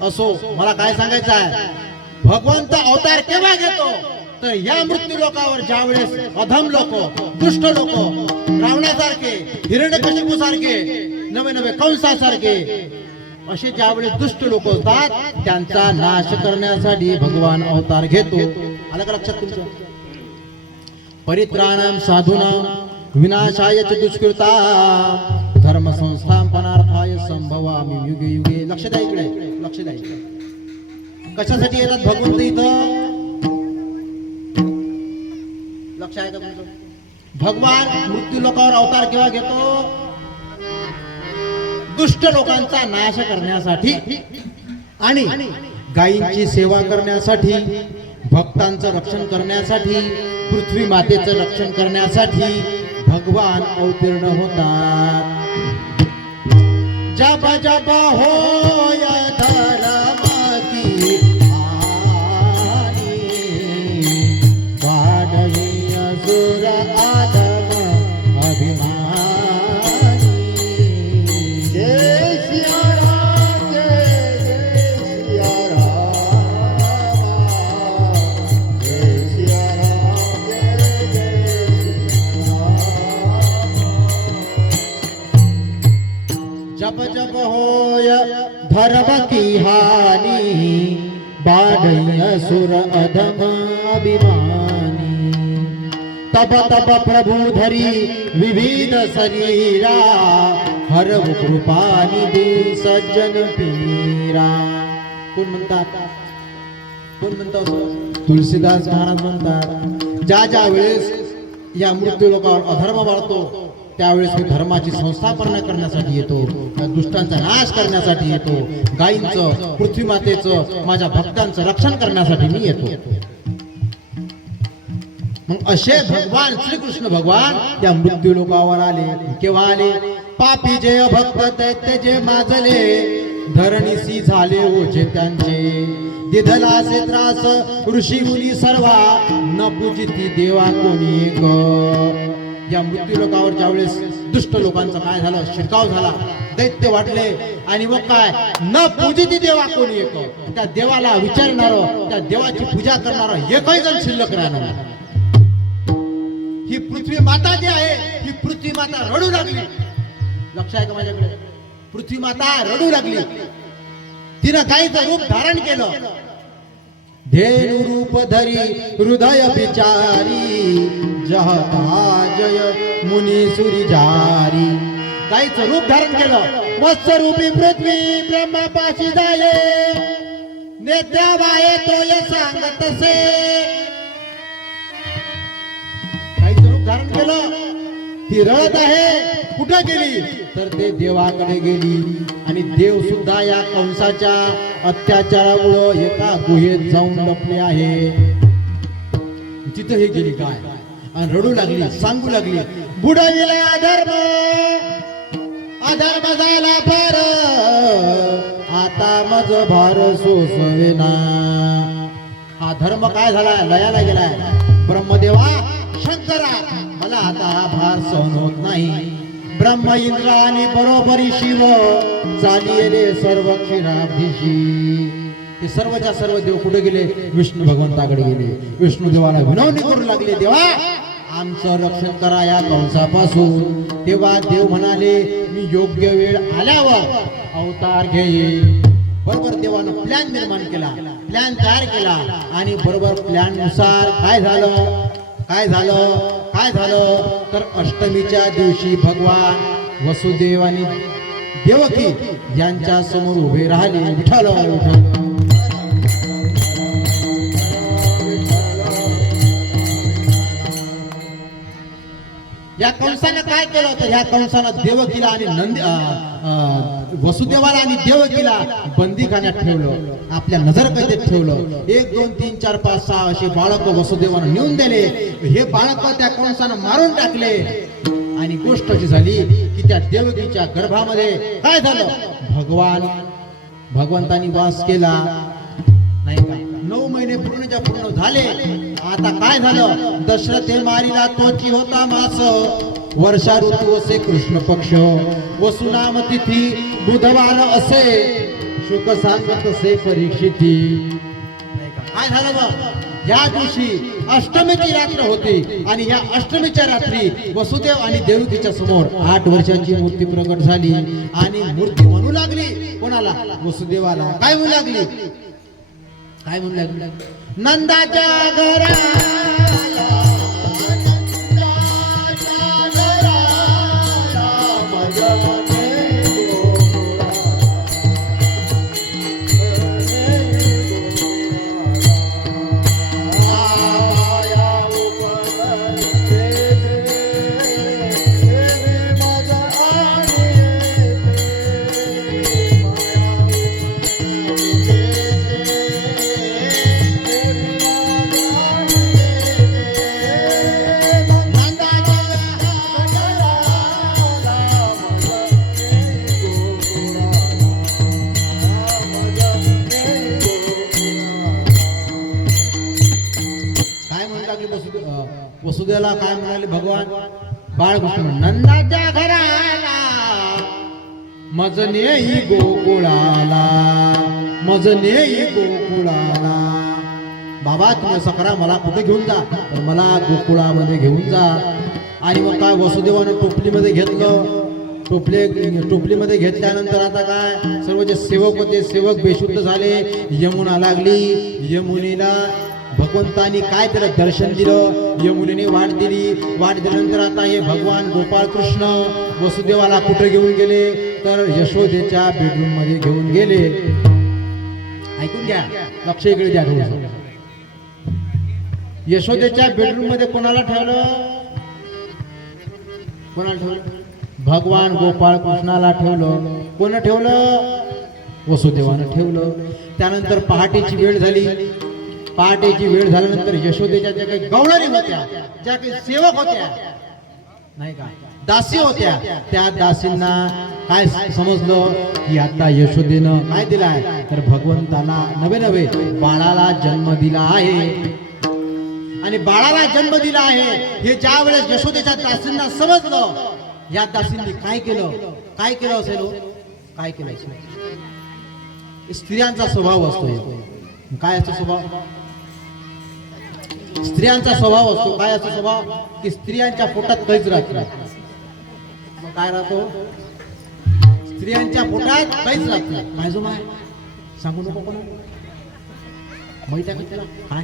असो. मला काय सांगायचं आहे, भगवंत अवतार केव्हा घेतो तर या मृत्यू लोकावर ज्या वेळेस अधम लोक, दुष्ट लोक, रावणासारखे, हिरण्यकशिपू सारखे, नवे नवे कंसासारखे असे ज्या वेळेस दुष्ट लोक असतात त्यांचा नाश करण्यासाठी भगवान अवतार घेतो. आलं का लक्षात तुमचं? परित्राणाम साधूनाम विनाशाय च दुष्कृता धर्म संस्थापनार्थाय संभवामि युगे युगे. लक्ष द्या इकडे, लक्ष द्या इकडे. कशासाठी येतात भगवंत इथं? लक्ष आहे का तुमचं? भगवान मृत्यू लोकावर अवतार केव्हा घेतो? दुष्ट लोकांचा नाश करण्यासाठी आणि गायींची सेवा करण्यासाठी, भक्तांचं रक्षण करण्यासाठी, पृथ्वी मातेचं रक्षण करण्यासाठी भगवान अवतीर्ण होतात. जब जब होय धर्म की हानी, वाढवी असुर आदम अभिमानी. जय सिया राम, जय सिया राम, जय सिया राम, जय सिया राम. जब जब होय धर्म की हानि, बाढ़ असुर अधम अभिमानी. तब तब प्रभु धरी विविध शरीरा, हरव कृपा निधी सज्जन पीरा. कोण म्हणतात? कोण म्हणतात? तुलसीदास महाराज म्हणतात, ज्या ज्या वेळेस या मृत्यू लोकांवर अधर्म वाढतो त्यावेळेस मी धर्माची संस्थापना करण्यासाठी येतो, दुष्टांचा नाश करण्यासाठी येतो, गायींचं, पृथ्वी मातेचं, माझ्या भक्तांचं रक्षण करण्यासाठी मी येतो. मग असे भगवान श्रीकृष्ण भगवान त्या मृत्यू लोकावर आले. केव्हा आले? पापी जे भक्त दैत्य जे माजले, धरणीसी झाले ओझे त्यांचे. दिधलासे त्रास ऋषी मुनी सर्वा न पूजिती देवा कोणी एक. या मृत्यू लोकावर ज्यावेळेस दुष्ट लोकांचा काय झालं, शिरकाव झाला, दैत्य वाटले आणि मग काय, न पूजिती देवा कोणी एक. त्या देवाला विचारणार, त्या देवाची पूजा करणार एकही जण शिल्लक राहणार नाही. ही पृथ्वी माता जी आहे, ही पृथ्वी माता रडू लागली. लक्ष आहे का माझ्याकडे? पृथ्वी माता रडू लागली. तिनं गायीचं रूप धारण केलं. धेनु रूप धरी हृदय विचारी जहता जय मुनी सुरी जारी. गायीचं रूप धारण केलं. मत्स्यरूपी पृथ्वी ब्रह्मापाशी झाले, नेत्या बाये तोय सांगत से. गायीचं रूप धारण केलं. ती रडत आहे. कुठं गेली तर ते देवाकडे गेली. आणि देव सुद्धा या कंसाच्या अत्याचारामुळं एका गुहेत जाऊन लपले आहे. तिथं हे गेली काय आणि रडू लागली, सांगू लागली, बुडविला अधर्म, अधर्म झाला फार, आता मज भार सोसवेना. हा धर्म काय झाला, लयाला गेलाय. ब्रह्मदेवा, शंकरा, मला आता हा भार सहन होत नाही. ब्रह्म इंद्र आणि बरोबरी शिव चालिले सर्व क्षीराब्धीशी. ते सर्वच्या सर्व देव कुठे गेले, विष्णू भगवंताकडे गेले. विष्णू देवाला विनवणी करू लागले, देवा आमचं रक्षण करा या कंसापासून. तेव्हा देव म्हणाले, मी योग्य वेळ आल्यावर अवतार घेईन. बरोबर देवानं प्लॅन निर्माण केला, प्लॅन तयार केला. आणि बरोबर प्लॅन नुसार काय झालं, काय झालं, काय झालं तर अष्टमीच्या दिवशी भगवान वसुदेव आणि देवकी यांच्या समोर उभे राहिले. विठ्ठल विठ्ठल. या कंसानं काय केलं होतं, या कंसानं देवकीला आणि वसुदेवाला आणि देवकीला बंदीखान्यात ठेवलं, आपल्या नजर कैदेत ठेवलं. 1 2 3 4 5 6 अशी बाळक वसुदेवानं नेऊन दिले. हे बाळक त्या कंसानं मारून टाकले. आणि गोष्ट जी झाली की त्या देवकीच्या गर्भामध्ये काय झालं, भगवंतानी वास केला नाही का. 9 महिने पूर्णच्या पूर्ण झाले. आता काय झालं, दशरथे मारिला तोची होता मास, वर्षा ऋतू असे कृष्ण पक्ष, वसुनाम तिथी बुधवार असे, शुक सांगत असे परीक्षिती. काय झालं मग, या दिवशी अष्टमीची रात्र होती. आणि या अष्टमीच्या रात्री वसुदेव आणि देवकीच्या समोर 8 वर्षांची मूर्ती प्रकट झाली. आणि मूर्ती म्हणू लागली कोणाला, वसुदेवाला. काय म्हणू लागली, काय म्हणू लागली, नंदाच्या घराला, वसुदेवाला काय म्हणाले भगवान बाळकृष्ण, नंदाच्या घराला मजने गोकुळाला, मजने गोकुळाला. बाबा तुम्ही सकरा मला कुठे घेऊन जा, तर मला गोकुळामध्ये घेऊन जा. आणि मग काय वसुदेवानं टोपलीमध्ये घेतलं. टोपलीमध्ये घेतल्यानंतर आता काय, सर्व जे सेवक होते सेवक बेशुद्ध झाले. यमुना लागली. यमुनेला भगवंतानी काय त्याला दर्शन दिलं, यमुनेने वाट दिली. वाट दिल्यानंतर आता हे भगवान गोपाळ कृष्ण वसुदेवाला कुठे घेऊन गेले, तर यशोदेच्या बेडरूम मध्ये घेऊन गेले. ऐकून घ्या, लक्ष इकडे द्या थोडं. यशोदेच्या बेडरूम मध्ये कोणाला ठेवलं, कोणाला ठेवलं, भगवान गोपाळ कृष्णाला ठेवलं. कोण ठेवलं, वसुदेवानं ठेवलं. त्यानंतर पहाटेची वेळ झाली. पहाटेची वेळ झाल्यानंतर यशोदेच्या ज्या काही गवळणी होत्या, ज्या काही सेवक होत्या, नाही का, दासी होत्या. त्या दासींना काय समजलं की आता यशोदेनं काय दिलाय तर भगवंताला नवे नवे बाळाला जन्म दिला आहे. आणि बाळाला जन्म दिला आहे हे ज्या वेळेस यशोदेच्या दासींना समजलं, या दासींनी काय केलं असेल हो? काय केलं असेल? स्त्रियांचा स्वभाव असतो. काय असतो स्वभाव? स्त्रियांचा स्वभाव असतो. काय असतो स्वभाव? की स्त्रियांच्या पोटात काहीच राहत नाही. मग काय राहतो? स्त्रियांच्या पोटात काहीच राहत नाही. काय जो माय सांगू नको कोण माहिती आहे का तुला? काय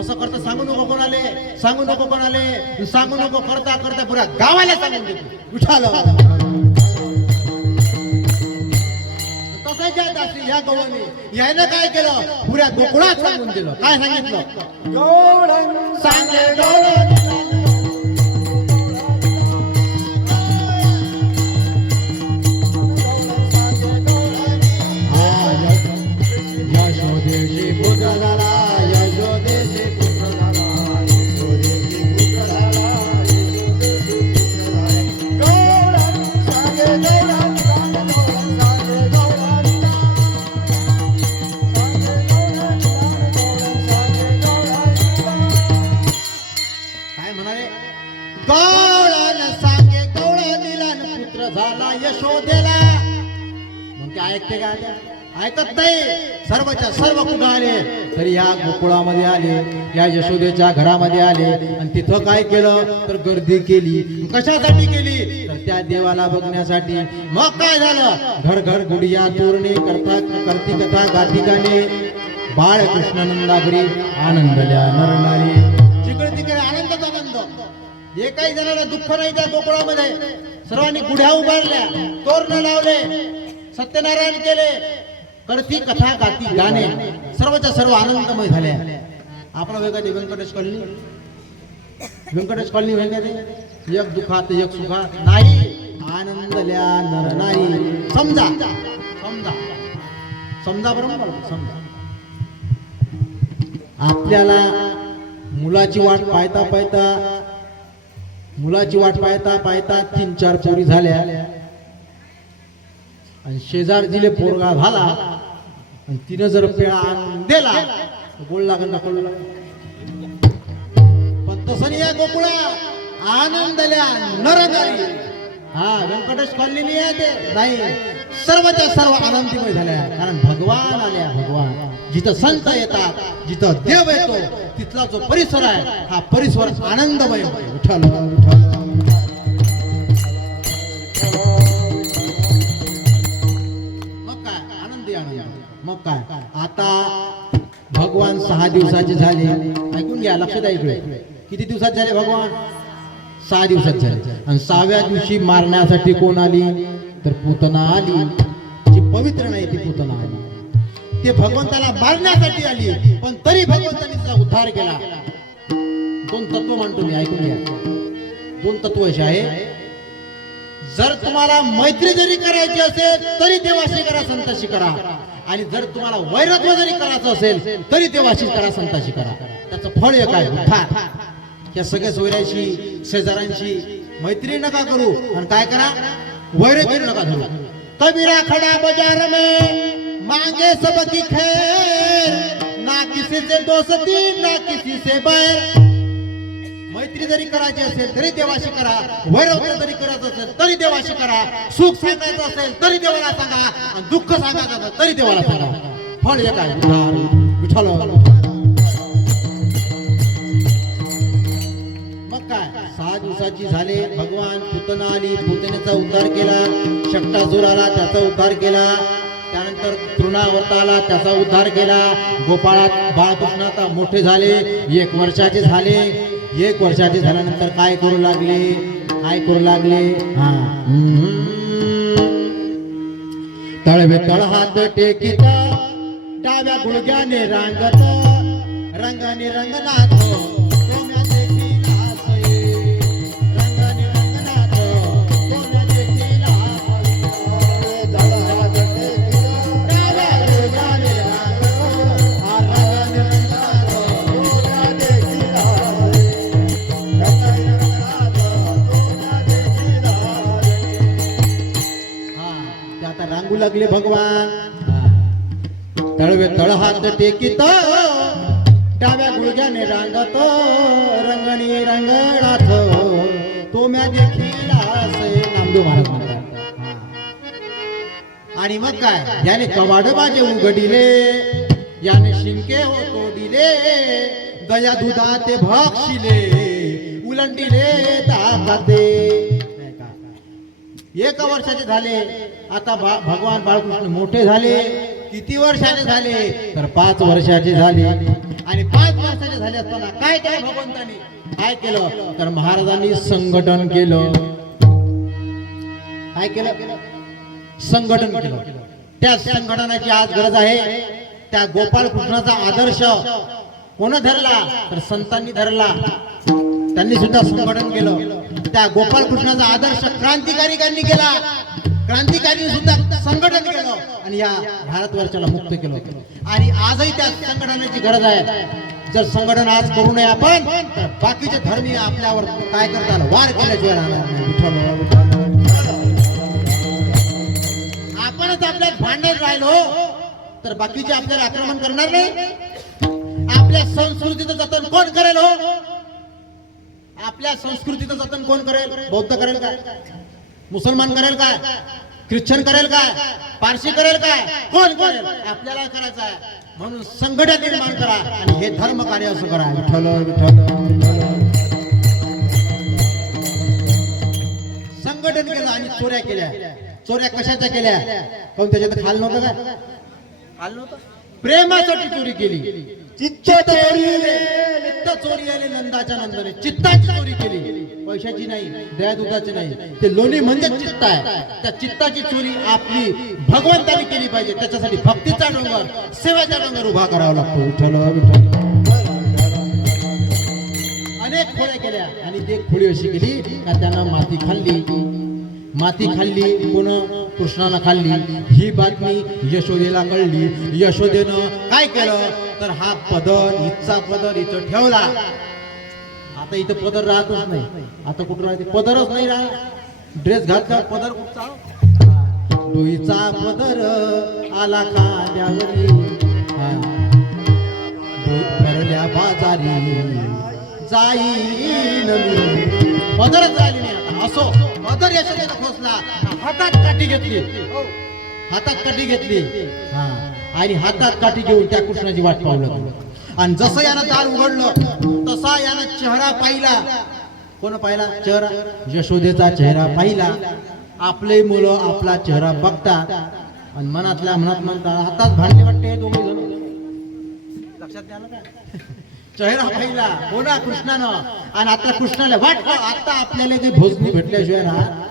असं करता सांगू नको कोणाले, सांगू नको कोणाले, सांगू नको करता करता पुऱ्या गावाला सांगून देतो. उठालो तसाच्या दासी या गवळणी यानं काय केलं? पुऱ्या गोकुळात सांगून दिलं. काय सांगितलं? गवळण सांगे गवळण यशोदेशी पुत्र झाला, यशोदेशी पुत्र झाला, यशोदेशी पुत्र झाला, यशोदेशी पुत्र झाला. गवळण सांगे गवळण सांगे गवळण काय म्हणाले? गवळण सांगे गवळण दिला न पुत्र झाला यशोदेला. मग ते ऐकते का? ऐकत नाही. सर्वच्या सर्व कुठं आले तर या गोकुळामध्ये आले, या यशोदेच्या घरामध्ये आले. आणि तिथं काय केलं तर गर्दी केली. कशासाठी केली तर त्या देवाला बघण्यासाठी. मग काय झालं? घर घर गुडिया तोरणे करती कथा गातिकाने बाळ कृष्णानंदागरी आनंदल्या नरनारी. जिकडे तिकडे आनंदच आनंद. एकाही जणाला दुःख नाही त्या गोकुळामध्ये. सर्वांनी गुढ्या उभारल्या, तोरण लावले, सत्यनारायण केले, करती कथा गाती गाणे, सर्वच्या सर्व आनंदमय झाल्या. आपण वेगळी व्यंकटेश कॉलनी, व्यंकटेश कॉलनी वेगळी, एक दुखात एक सुखात नाही. आनंदल्या नर नाही. समजा समजा समजा बरोबर समजा. आपल्याला मुलाची वाट पाहता पाहता 3-4 पोरी झाल्या. आणि शेजार दिले पोरगा झाला आणि तिनं जर पेळा आणून दिला गोड लागल ना कोण. पण तसं नाही आहे गोकुळा. आनंदल्या नरनारी. हा व्यंकटेश कॉलनी नाही, सर्वच्या सर्व आनंदीमय झाल्या. कारण भगवान आल्या. भगवान जिथं संत येतात, जिथं देव येतो, तिथला जो परिसर आहे हा परिसर आनंदमय. उठाल मग काय. आता भगवान 6 दिवसाचे झाले. ऐकून घ्या, लक्ष द्या इकडे. किती दिवसात झाले भगवान? 6 दिवसात झाले. आणि 6व्या दिवशी मारण्यासाठी कोण आली तर पूतना आली. जी पवित्र नाही ती पूतना आली. ते भगवंताला मारण्यासाठी आली, पण तरी भगवंताने तिचा उद्धार केला. 2 तत्व म्हणतो मी, ऐकून घ्या. 2 तत्व असे आहे. जर तुम्हाला मैत्री जरी करायची असेल तरी देवाशी करा, संताशी करा. आणि जर तुम्हाला वैरत्व जरी करायचं असेल तरी देवाशी करा, संताशी करा. त्याचं फळ एक आहे उद्धार. या सगळ्या सोयऱ्याशी शेजाऱ्यांशी मैत्री नका करू आणि काय करा, वैरत्व नका धरू. कबीरा खडा बाजार में मांगे सबकी खैर, ना किसी से दोस्ती ना किसी से बैर. मैत्री जरी करायची असेल तरी देवाशी करा, वैरत्व जरी करायचं असेल तरी देवाशी करा. सुख सांगायचं असेल तरी देवाला सांगा, आणि दुःख सांगायचं असेल तरी देवाला सांगा. फळ एक आहे उद्धार. विठ्ठल. मग काय 6 दिवसाची झाले. भगवान पूतना आली, पूतनेचा उद्धार केला. शक्टासूर आला, त्याचा उद्धार केला. त्यानंतर तृणावर्त आला, त्याचा उद्धार केला. गोपाळात बाळकृष्ण आता मोठे झाले, 1 वर्षाचे झाले. 1 वर्षाचे झाल्यानंतर काय करू लागले? हा तळवे तळ हात टेकित, डाव्या गुडघ्याने रांगत, रंगाने रंगनाथ कोण्या देखील आसये. रंगाने रंगनाथ कोण्या देखील आसये. तळ हात टेकित, डाव्या गुडघ्याने रांगत, रंगाने रंगनाथ कोण्या देखील आसये. लगले भगवान. तळवे तळ हात टेकित डाव्या गुडघ्याने रांगत रंगणी रंगणाथ तो म्या देखील असे नामदेव महाराज म्हणतात. आणि मग काय याने कवाड बाजे उघडिले याने शिंके हो तोडिले दया दुधा ते भक्षिले उलंडिले ताकाते. 1 वर्षाचे झाले आता भगवान बाळकृष्ण मोठे झाले. किती वर्षाचे झाले तर 5 वर्षाचे झाले. आणि 5 वर्षाचे झाले असताना काय केलं भगवंतानी काय केलं तर महाराजांनी संघटन केलं. काय केलं संघटन केलं. त्या संघटनाची आज गरज आहे. त्या गोपाळ कृष्णाचा आदर्श कोण धरला तर संतांनी धरला. त्यांनी सुद्धा संघटन केलं. त्या गोपाळ कृष्णाचा आदर्श क्रांतिकारिकांनी केला. क्रांतिकारी सुद्धा संघटन केलं आणि या भारतवर्षाला मुक्त केलं. आणि आजही त्या संघटनाची गरज आहे. जर संघटन आज करू नये आपण तर बाकीचे धर्मी आपल्यावर काय करतात वार केल्याशिवाय राहणार नाही. आपणच आपल्यात भांडण राहिलो तर बाकीचे आपल्याला आक्रमण करणार नाही. आपल्या संस्कृतीचं जतन कोण करेल हो? आपल्या संस्कृतीचं जतन कोण करेल? बौद्ध करेल काय? मुसलमान करेल काय? ख्रिश्चन करेल काय? पारसी करेल काय? कोण करेल? आपल्याला करायचं आहे. म्हणून संघटन निर्माण करा आणि हे धर्म कार्य असं करा. विठ्ठल विठ्ठल संघटन केलं आणि चोऱ्या केल्या. चोऱ्या कशाच्या केल्या? कोण त्याच्यात खाल नव्हतं काय? खाल नव्हतं. प्रेमासाठी चोरी केली. चित्त चोरी आली नंदाच्या नंदाने. चित्ताची चोरी केली. पैशाची नाही दया दुधाची नाही. ते लोणी म्हणजे चित्त आहे. त्या चित्ताची चोरी आपली भगवंताने केली पाहिजे. त्याच्यासाठी भक्तीचा डोंगर सेवेचा डोंगर उभा करावा लागतो. विठ्ठल विठ्ठल अनेक खोड्या केल्या आणि ते खोडी अशी केली का त्यांना माती खाल्ली. माती खाल्ली कोण? कृष्णाला खाल्ली. ही बातमी यशोदेला कळली. यशोदेनं काय केलं तर हा पदर हिचा पदर इथं ठेवला. आता इथं पदर राहतच नाही. आता कुठं राहते? पदरच नाही राहत. ड्रेस घातला पदर कुठचा? डोईचा पदर आला खांद्यावरी भरल्या बाजारी जाईन पदरच राहिली नाही. आता असो पदर यशोदेनं खोसला. हातात काठी घेतली. हातात काठी घेतली आणि हातात काठी घेऊन त्या कृष्णाची वाट पाहू लागली. आणि जसं यानं दार उघडलं तसा यानं चेहरा पाहिला. कोण पाहिला चेहरा? यशोदेचा चेहरा पाहिला. आपले मुलं आपला चेहरा बघतात आणि मनातल्या मनात म्हणतात हातात भांडे वाटते हे दोघे जण. लक्षात आलं का? चेहरा पाहिला कोणा? कृष्णानं. आणि आता कृष्णाला वाटलं आता आपल्याला ते भोजनी भेटल्याशिवाय ना.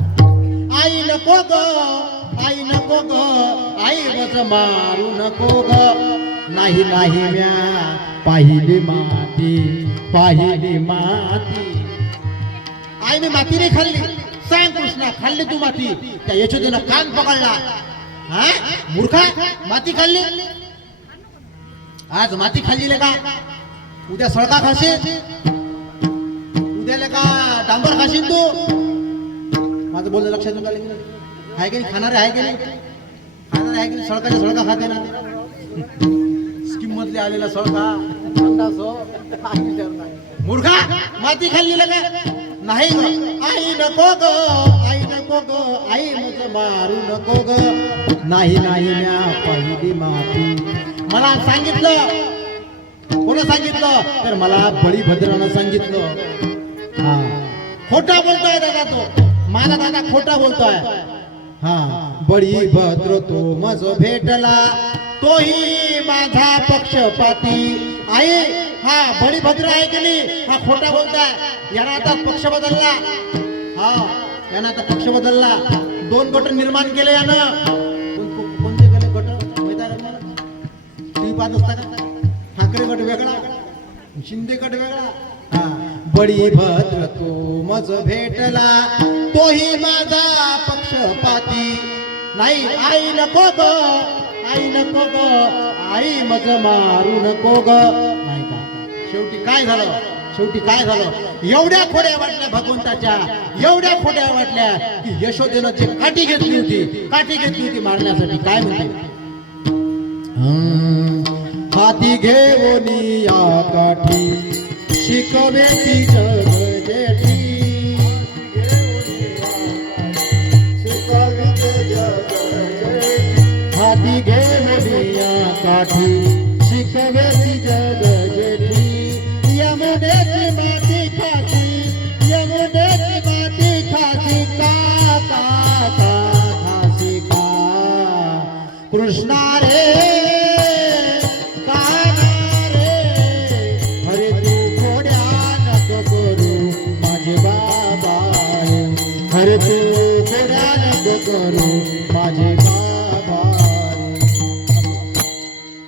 आई नको ग आई नको ग आई बस मारू नको ग. नाही नाही म्या पाहिली माती पाहिली माती. आईने माती नाही खाल्ली. सांग कृष्णा खाल्ली तू माती? त्या यशोदेनं कान पकडला. हा मूर्खा माती खाल्ली. आज माती खाल्ली का? उद्या सळका खाशील. उद्याला का डांबर खाशील तू? माझं बोलणं लक्षात आहे की नाही? खाणारे आहे की नाही? खाणारे आहे की नाही? सळकाच्या सळका खाते ना. स्कीम मधले आलेला सळका मूर्खा माती खाल्ली का? नाही आई नको ग आई नको ग आई मग मारू नको ग. नाही नाही म्या पहिली माती. मला सांगितलं. कोण सांगितलं तर मला बळीभद्रानं सांगितलं. हा खोटा बोलतोय दादा तो. माझा दादा खोटा बोलतोय. हा बळीभद्र तो मज भेटला तोही माझा पक्षपाती. आई हा बळीभद्र आहे की नाही? हा खोटा बोलताय. यानं आता पक्ष बदलला. हा यानं आता पक्ष बदलला. 2 गट निर्माण केले यानं. कोणते केले गट माहिती आहे मला? तुम्ही पाहत असता का? ठाकरे गट वेगळा शिंदे गट वेगळा. हा बळीभद्र तो मज भेटला तोही माझा पक्षपाती. नाही आई नको ग आई नको ग आई मज मारू नको ग. नाही का? शेवटी काय झालं? शेवटी काय झालं, एवढ्या खोड्या वाटल्या भगवंताच्या, एवढ्या खोड्या वाटल्या की यशोदेनं जे काठी घेतली होती मारण्यासाठी. काय म्हणते, हाती घेऊनी या काठी शिकवे ती जग जेठी, हाती घेऊनी या काठी शिकवे ती जग जेठी, यमुनेची माती खाती, यमुनेची माती खाती का का का खासी का, कृष्णा रे काना रे, हरे तू खोड्या नको करू माझे बाबा रे, हरे तू खोड्या नको करू माझे बाबा रे.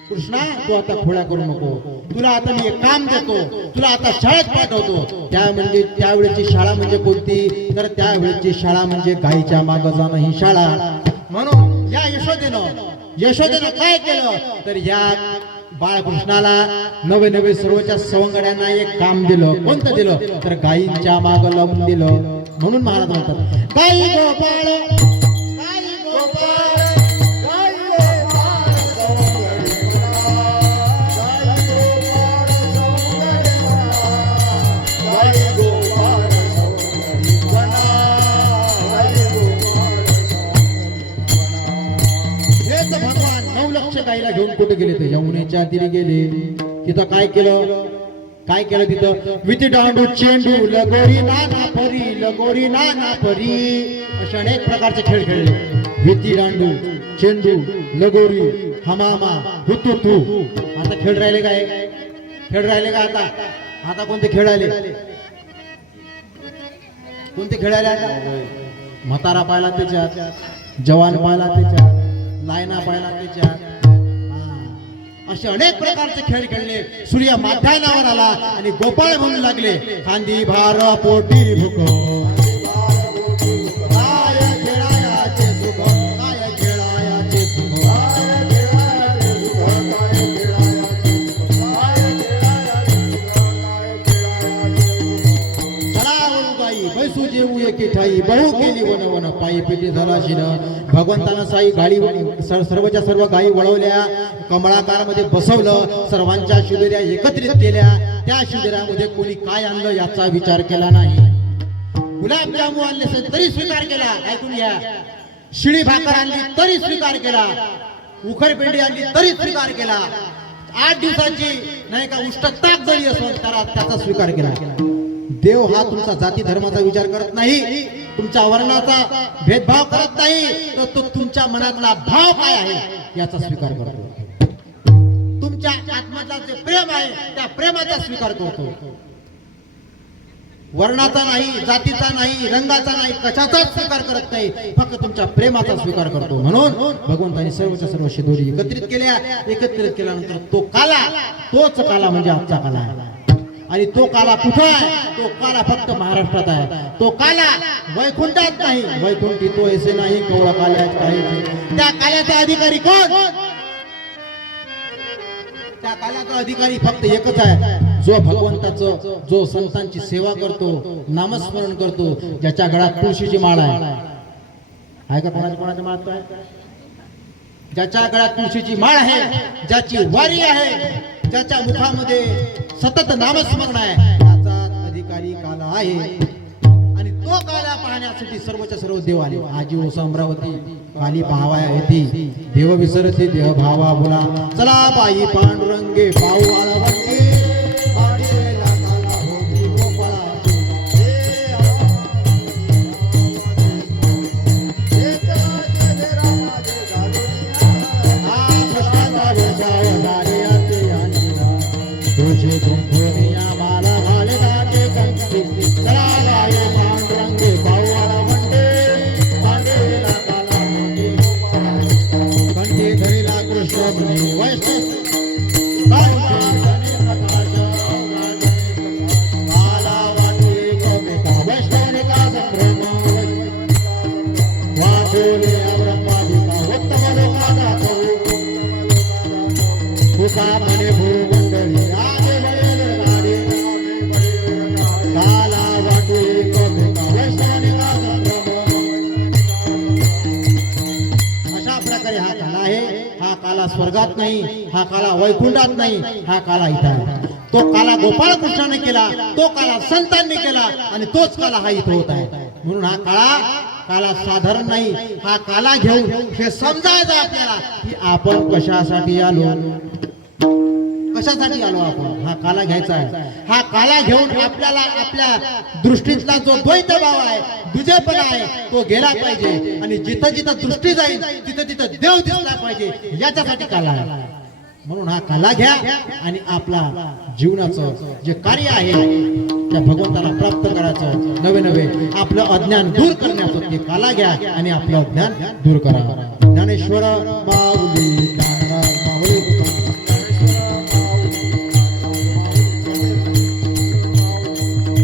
कृष्णा तू आता खोड्या करू नको, तुला आता मी एक काम देतो, तुला आता शाळेत पाठवतो. त्यावेळेची शाळा म्हणजे कोणती, तर त्यावेळेची शाळा म्हणजे गायीच्या मागं जाणं ही शाळा. म्हणून या यशोदेनं काय केलं, तर या बाळकृष्णाला नवे सर्वच्या सवंगड्यांना एक काम दिलं. कोणतं दिलं, तर गायींच्या मागं लावून दिलं. म्हणून महाराज म्हणतात, गाई गोपाळ गाई गोपाळ गाई भगवान 9 लक्ष गाईला घेऊन कुठे गेले, तर यमुनेच्या तीरी गेले. तिथं काय केलं तिथं, विटी दांडू चेंडू लगोरी नाना परी, असे अनेक प्रकारचे खेळ खेळले. विटी दांडू चेंडू लगोरी हमामा हुतुतू. आता खेळ राहिले का आता कोणते खेळ आले, आता म्हातारा पाहिला त्याच्यात, जवान पाहिला त्याच्यात, लायना पाहिला त्याच्यात. असे अनेक प्रकारचे खेळ खेळले. सूर्य माध्यानावर आला आणि गोपाळ म्हणू लागले, खांदी भार पोटी भुक, काय खेळायाचे सुख, काय खेळायाचे सुख, बैसू जेवू एके ठाई, बहु केली वन वन पायी पेटी झाला शिन. भगवंतानं साई गाडी सर्वच्या सर्व गायी वळवल्या, कमळाकारामध्ये बसवलं, सर्वांच्या शिदोऱ्या एकत्रित केल्या. त्या शिदोऱ्यामध्ये कोणी काय आणलं याचा विचार केला नाही. गुलाबजामू आणले तरी स्वीकार केला, ऐकून घ्या. शिळी भाकर आणली तरी स्वीकार केला, उखरपेंडी आणली तरी स्वीकार केला. 8 दिवसाची नाही का उष्ट ताक जरी असो त्याचा स्वीकार केला. देव हा तुमचा जाती धर्माचा विचार करत नाही, तुमच्या वर्णाचा भेदभाव करत नाही, तर तो तुमच्या मनातला भाव काय आहे याचा स्वीकार करतो. तुमच्या आत्म्याचा जे प्रेम आहे त्या प्रेमाचा स्वीकार करतो. वर्णाचा नाही, जातीचा नाही, रंगाचा नाही, कशाचाच स्वीकार करत नाही, फक्त तुमच्या प्रेमाचा स्वीकार करतो. म्हणून भगवंतांनी सर्वच्या सर्व शिदोरी एकत्रित केल्यानंतर तोच काला म्हणजे आजचा काला आहे. आणि तो काला कुठं आहे, तो काला फक्त महाराष्ट्रात आहे. तो काला वैकुंठात नाही, वैकुंठी तो ऐसे नाही कवळा काल्याच काही. त्या काल्याचा अधिकारी कोण, त्या काल्याचा अधिकारी फक्त एकच आहे, जो भगवंताचं, जो संतांची सेवा करतो, नामस्मरण करतो, ज्याच्या गळ्यात तुळशीची माळ आहे का, कोणाच्या माळात आहे, ज्याच्या गळ्यात तुळशीची माळ आहे, ज्याची वारी आहे, ज्याच्या मुखामध्ये सतत नामस्मरण आहे, त्याचा अधिकारी काला आहे. आणि तो काला पाहण्यासाठी सर्वच्या सर्व देव आले. आजी ओस अमरावती काली पाहावाया येते, देव विसरते देह भावा बोला, चला बाई पांडुरंगे पाहू आळवंगे, स्वर्गात नाही, हा काला वैकुंठात नाही, हा काला इथं आहे. तो काला गोपाळकृष्णाने केला, तो काला संतांनी केला आणि तोच काला हा इथं होत आहे. म्हणून हा काला साधारण नाही. हा काला घेऊन हे समजायचं आपल्याला की आपण कशासाठी आलो, कशासाठी आलो आपण. हा काला घ्यायचा आहे. हा काला घेऊन आपल्याला आपल्या दृष्टीतला जो द्वैतभाव आहे, दुजेपणा आहे, तो गेला पाहिजे आणि जिथं जिथं दृष्टी जाईल तिथं तिथं देव दिसला पाहिजे. याच्यासाठी काला आहे. म्हणून हा काला घ्या आणि आपला जीवनाचं जे कार्य आहे त्या भगवंताला प्राप्त करायचं, नवे नवे आपलं अज्ञान दूर करण्याचं ते काला घ्या आणि आपलं अज्ञान दूर करा. ज्ञानेश्वर माऊली ज्ञानराज माऊली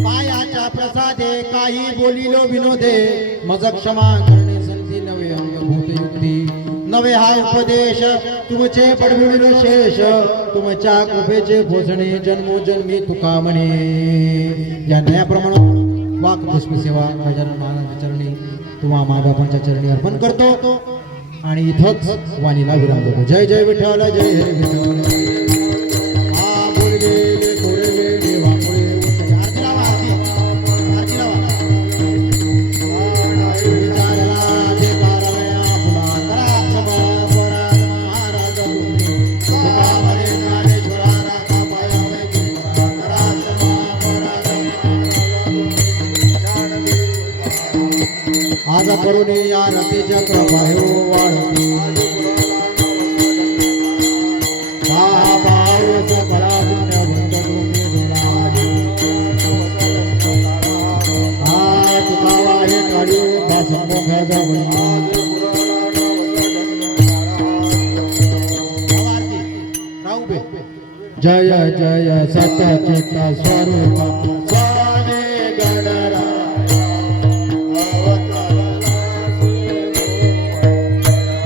पायाच्या प्रसादे काही बोलिलो विनोदे, मज क्षमा करणे संधी नवे अंगभूत युक्ती. नवे हा उपदेश तुमचे पडविल शेष, तुमच्या कृपेचे भोजने जन्मोजन्मी तुका म्हणे. या नया प्रमाणात वाक पुष्प सेवा गजानन महाराजांच्या चरणी तुम्हा माबापांच्या चरणी अर्पण करतो आणि इथंच वाणीला विराम देतो. जय जय विठ्ठल, जय जय विठ्ठल. हा बोलगे थोडे देवा पुढे आरती लावा, आरती लावा. विचारला ते कारवया फुला करा क्षमा स्वरा महाराज तुम्ही. तुका म्हणे ज्ञानेश्वराला कापायावे किंकरा करा क्षमा स्वरा. आज करून या रतीच्या कृपा हो वाढती. जय जय सत चित्त स्वरूप